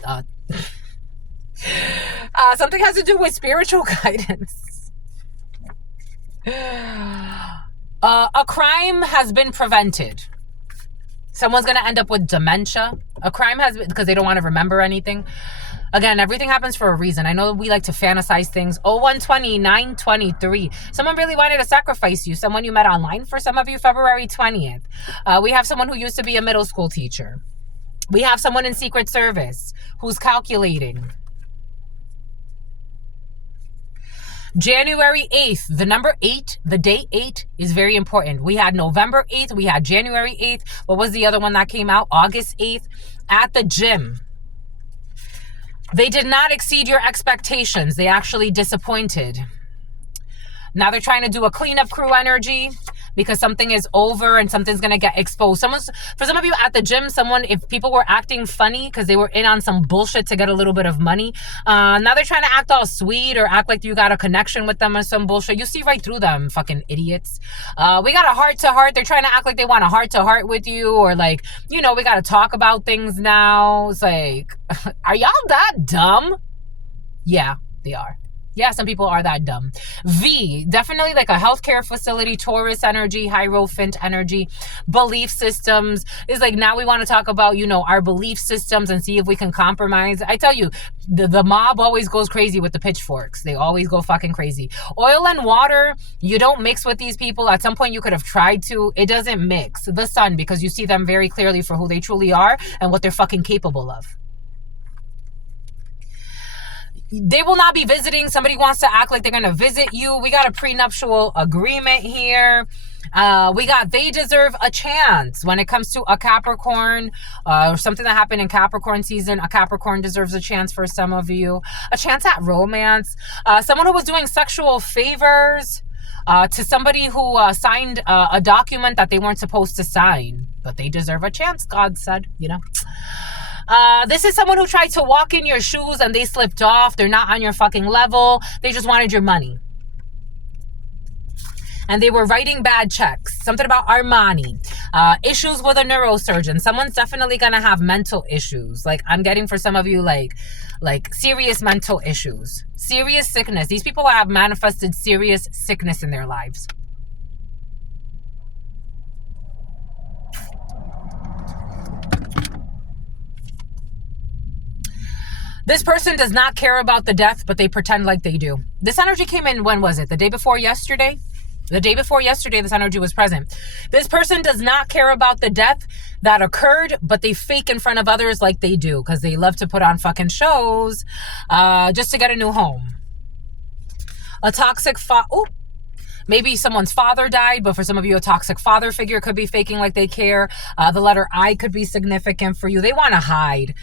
something has to do with spiritual guidance. A crime has been prevented. Someone's going to end up with dementia. A crime has been, because they don't want to remember anything. Again, everything happens for a reason. I know we like to fantasize things. 0120 923. Someone really wanted to sacrifice you. Someone you met online. For some of you, February 20th. We have someone who used to be a middle school teacher. We have someone in Secret Service who's calculating. January 8th, the number 8, the day 8 is very important. We had November 8th. We had January 8th. What was the other one that came out? August 8th. At the gym. They did not exceed your expectations. They actually disappointed. Now they're trying to do a cleanup crew energy because something is over and something's going to get exposed. For some of you at the gym, if people were acting funny because they were in on some bullshit to get a little bit of money, now they're trying to act all sweet or act like you got a connection with them or some bullshit. You see right through them, fucking idiots. We got a heart-to-heart. They're trying to act like they want a heart-to-heart with you, or like, we got to talk about things now. It's like, are y'all that dumb? Yeah, they are. Yeah, some people are that dumb. V, definitely like a healthcare facility, Taurus energy, Hierophant energy, belief systems. Is like, now we want to talk about, our belief systems and see if we can compromise. I tell you, the mob always goes crazy with the pitchforks. They always go fucking crazy. Oil and water, you don't mix with these people. At some point you could have tried to. It doesn't mix. The sun, because you see them very clearly for who they truly are and what they're fucking capable of. They will not be visiting. Somebody wants to act like they're going to visit you. We got a prenuptial agreement here. We got they deserve a chance. When it comes to a Capricorn, or something that happened in Capricorn season, a Capricorn deserves a chance for some of you. A chance at romance. Someone who was doing sexual favors to somebody who signed a document that they weren't supposed to sign. But they deserve a chance, God said, This is someone who tried to walk in your shoes and they slipped off. They're not on your fucking level. They just wanted your money. And they were writing bad checks. Something about Armani. Issues with a neurosurgeon. Someone's definitely going to have mental issues. Like, I'm getting for some of you, like serious mental issues. Serious sickness. These people have manifested serious sickness in their lives. This person does not care about the death, but they pretend like they do. This energy came in, when was it? The day before yesterday? The day before yesterday, this energy was present. This person does not care about the death that occurred, but they fake in front of others like they do, because they love to put on fucking shows just to get a new home. A toxic maybe someone's father died, but for some of you, a toxic father figure could be faking like they care. The letter I could be significant for you. They want to hide.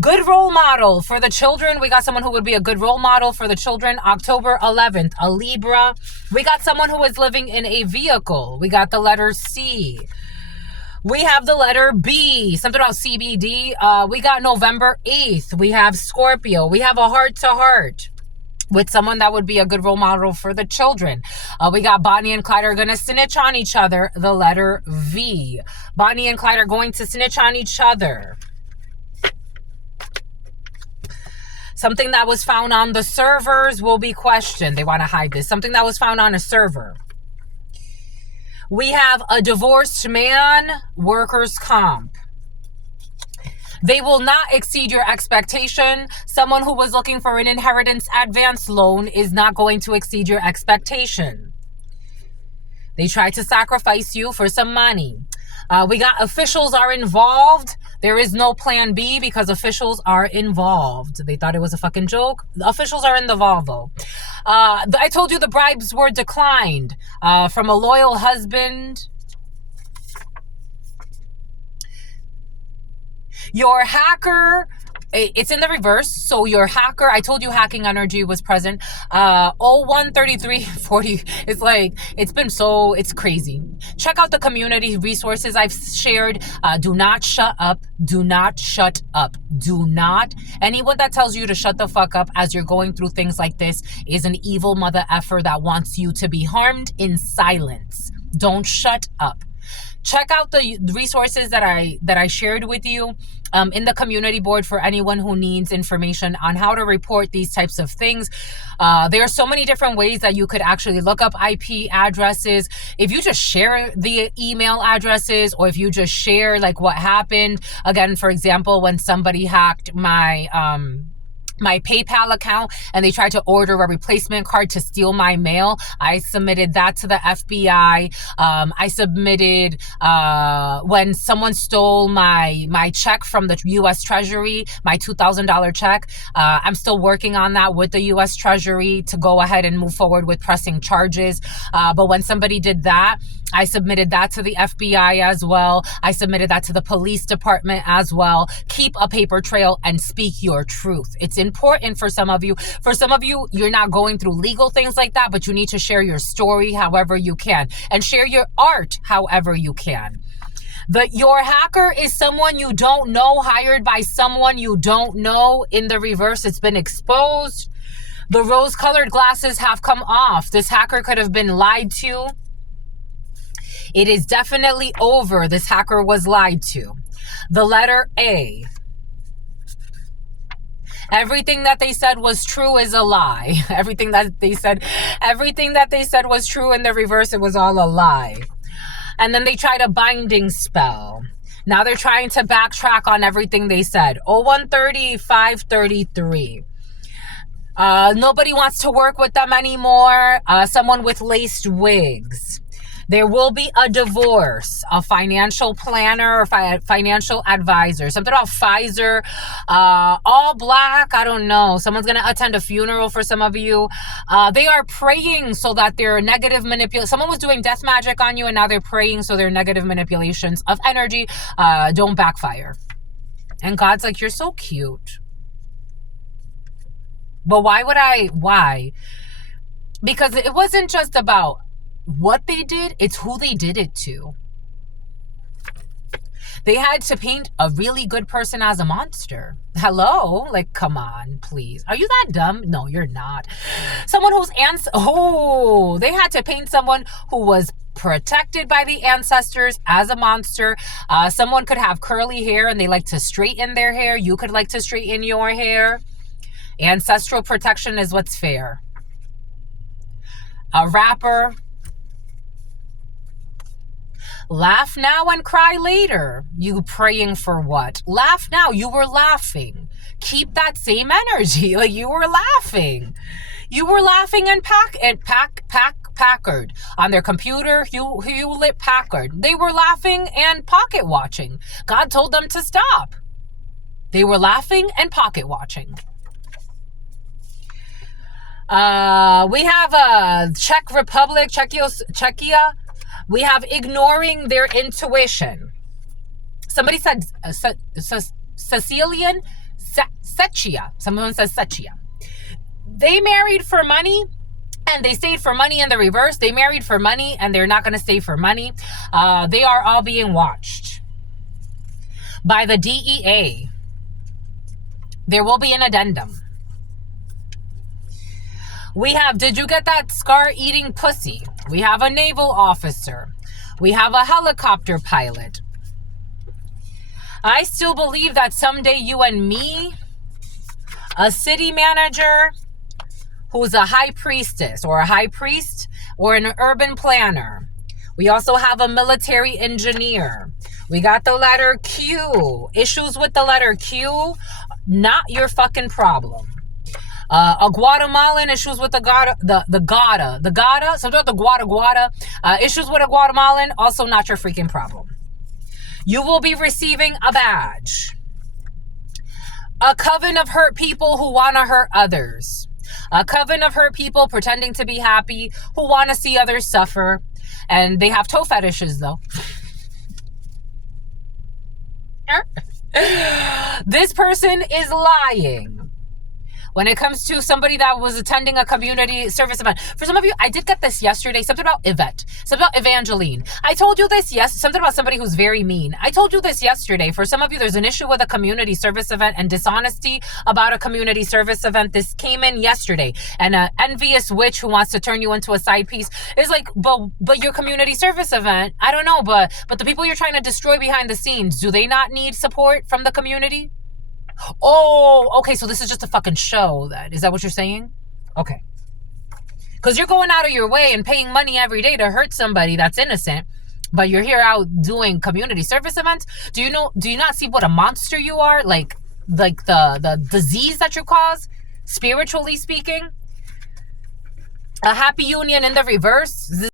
Good role model for the children. We got someone who would be a good role model for the children. October 11th, a Libra. We got someone who is living in a vehicle. We got the letter C. We have the letter B, something about CBD. We got November 8th. We have Scorpio. We have a heart-to-heart with someone that would be a good role model for the children. We got Bonnie and Clyde are going to snitch on each other, the letter V. Bonnie and Clyde are going to snitch on each other. Something that was found on the servers will be questioned. They want to hide this. Something that was found on a server. We have a divorced man, workers' comp. They will not exceed your expectation. Someone who was looking for an inheritance advance loan is not going to exceed your expectation. They tried to sacrifice you for some money. We got officials are involved. There is no plan B because officials are involved. They thought it was a fucking joke. The officials are in the Volvo. I told you the bribes were declined from a loyal husband. Your hacker, it's in the reverse. So your hacker, I told you hacking energy was present. 013340. It's like, it's crazy. Check out the community resources I've shared. Do not shut up. Do not shut up. Do not. Anyone that tells you to shut the fuck up as you're going through things like this is an evil mother effer that wants you to be harmed in silence. Don't shut up. Check out the resources that I shared with you in the community board for anyone who needs information on how to report these types of things. There are so many different ways that you could actually look up IP addresses. If you just share the email addresses, or if you just share like what happened. Again, for example, when somebody hacked my PayPal account and they tried to order a replacement card to steal my mail, I submitted that to the FBI. I submitted when someone stole my check from the U.S. Treasury, my $2,000 check. I'm still working on that with the U.S. Treasury to go ahead and move forward with pressing charges. But when somebody did that, I submitted that to the FBI as well. I submitted that to the police department as well. Keep a paper trail and speak your truth. It's important for some of you. For some of you, you're not going through legal things like that, but you need to share your story however you can and share your art however you can. Your hacker is someone you don't know, hired by someone you don't know. In the reverse, it's been exposed. The rose-colored glasses have come off. This hacker could have been lied to. It is definitely over. This hacker was lied to. The letter A. Everything that they said was true is a lie. Everything that they said was true. In the reverse, it was all a lie. And then they tried a binding spell. Now they're trying to backtrack on everything they said. 0130 533. Nobody wants to work with them anymore. Someone with laced wigs. There will be a divorce, a financial planner or financial advisor. Something about Pfizer, all black. I don't know. Someone's going to attend a funeral for some of you. They are praying so that their negative manipulation. Someone was doing death magic on you, and now they're praying so their negative manipulations of energy don't backfire. And God's like, you're so cute. But why? Because it wasn't just about what they did, it's who they did it to. They had to paint a really good person as a monster. Hello? Like, come on, please. Are you that dumb? No, you're not. Someone whose they had to paint someone who was protected by the ancestors as a monster. Someone could have curly hair and they like to straighten their hair. You could like to straighten your hair. Ancestral protection is what's fair. A rapper. Laugh now and cry later. You praying for what? Laugh now. You were laughing. Keep that same energy. Like, you were laughing. You were laughing and Packard. On their computer, Hewlett Packard. They were laughing and pocket watching. God told them to stop. They were laughing and pocket watching. We have Czech Republic, Czechia. We have ignoring their intuition. Somebody said Sicilian, Secchia. Someone says Secchia. They married for money and they stayed for money. In the reverse, they married for money and they're not going to stay for money. They are all being watched by the DEA. There will be an addendum. We have, did you get that scar-eating pussy? We have a naval officer. We have a helicopter pilot. I still believe that someday you and me, a city manager who's a high priestess or a high priest or an urban planner. We also have a military engineer. We got the letter Q. Issues with the letter Q, not your fucking problem. A Guatemalan, issues with the Gada, something about the Guada. Issues with a Guatemalan, also not your freaking problem. You will be receiving a badge. A coven of hurt people who want to hurt others. A coven of hurt people pretending to be happy who want to see others suffer. And they have toe fetishes, though. This person is lying. When it comes to somebody that was attending a community service event, for some of you, I did get this yesterday, something about Yvette, something about Evangeline. I told you this, yes, something about somebody who's very mean. I told you this yesterday. For some of you, there's an issue with a community service event and dishonesty about a community service event. This came in yesterday. And an envious witch who wants to turn you into a side piece is like, but your community service event, I don't know, but the people you're trying to destroy behind the scenes, do they not need support from the community? Oh, okay, so this is just a fucking show then. Is that what you're saying? Okay. Because you're going out of your way and paying money every day to hurt somebody that's innocent, but you're here out doing community service events. Do you not see what a monster you are? Like the disease that you cause, spiritually speaking? A happy union in the reverse.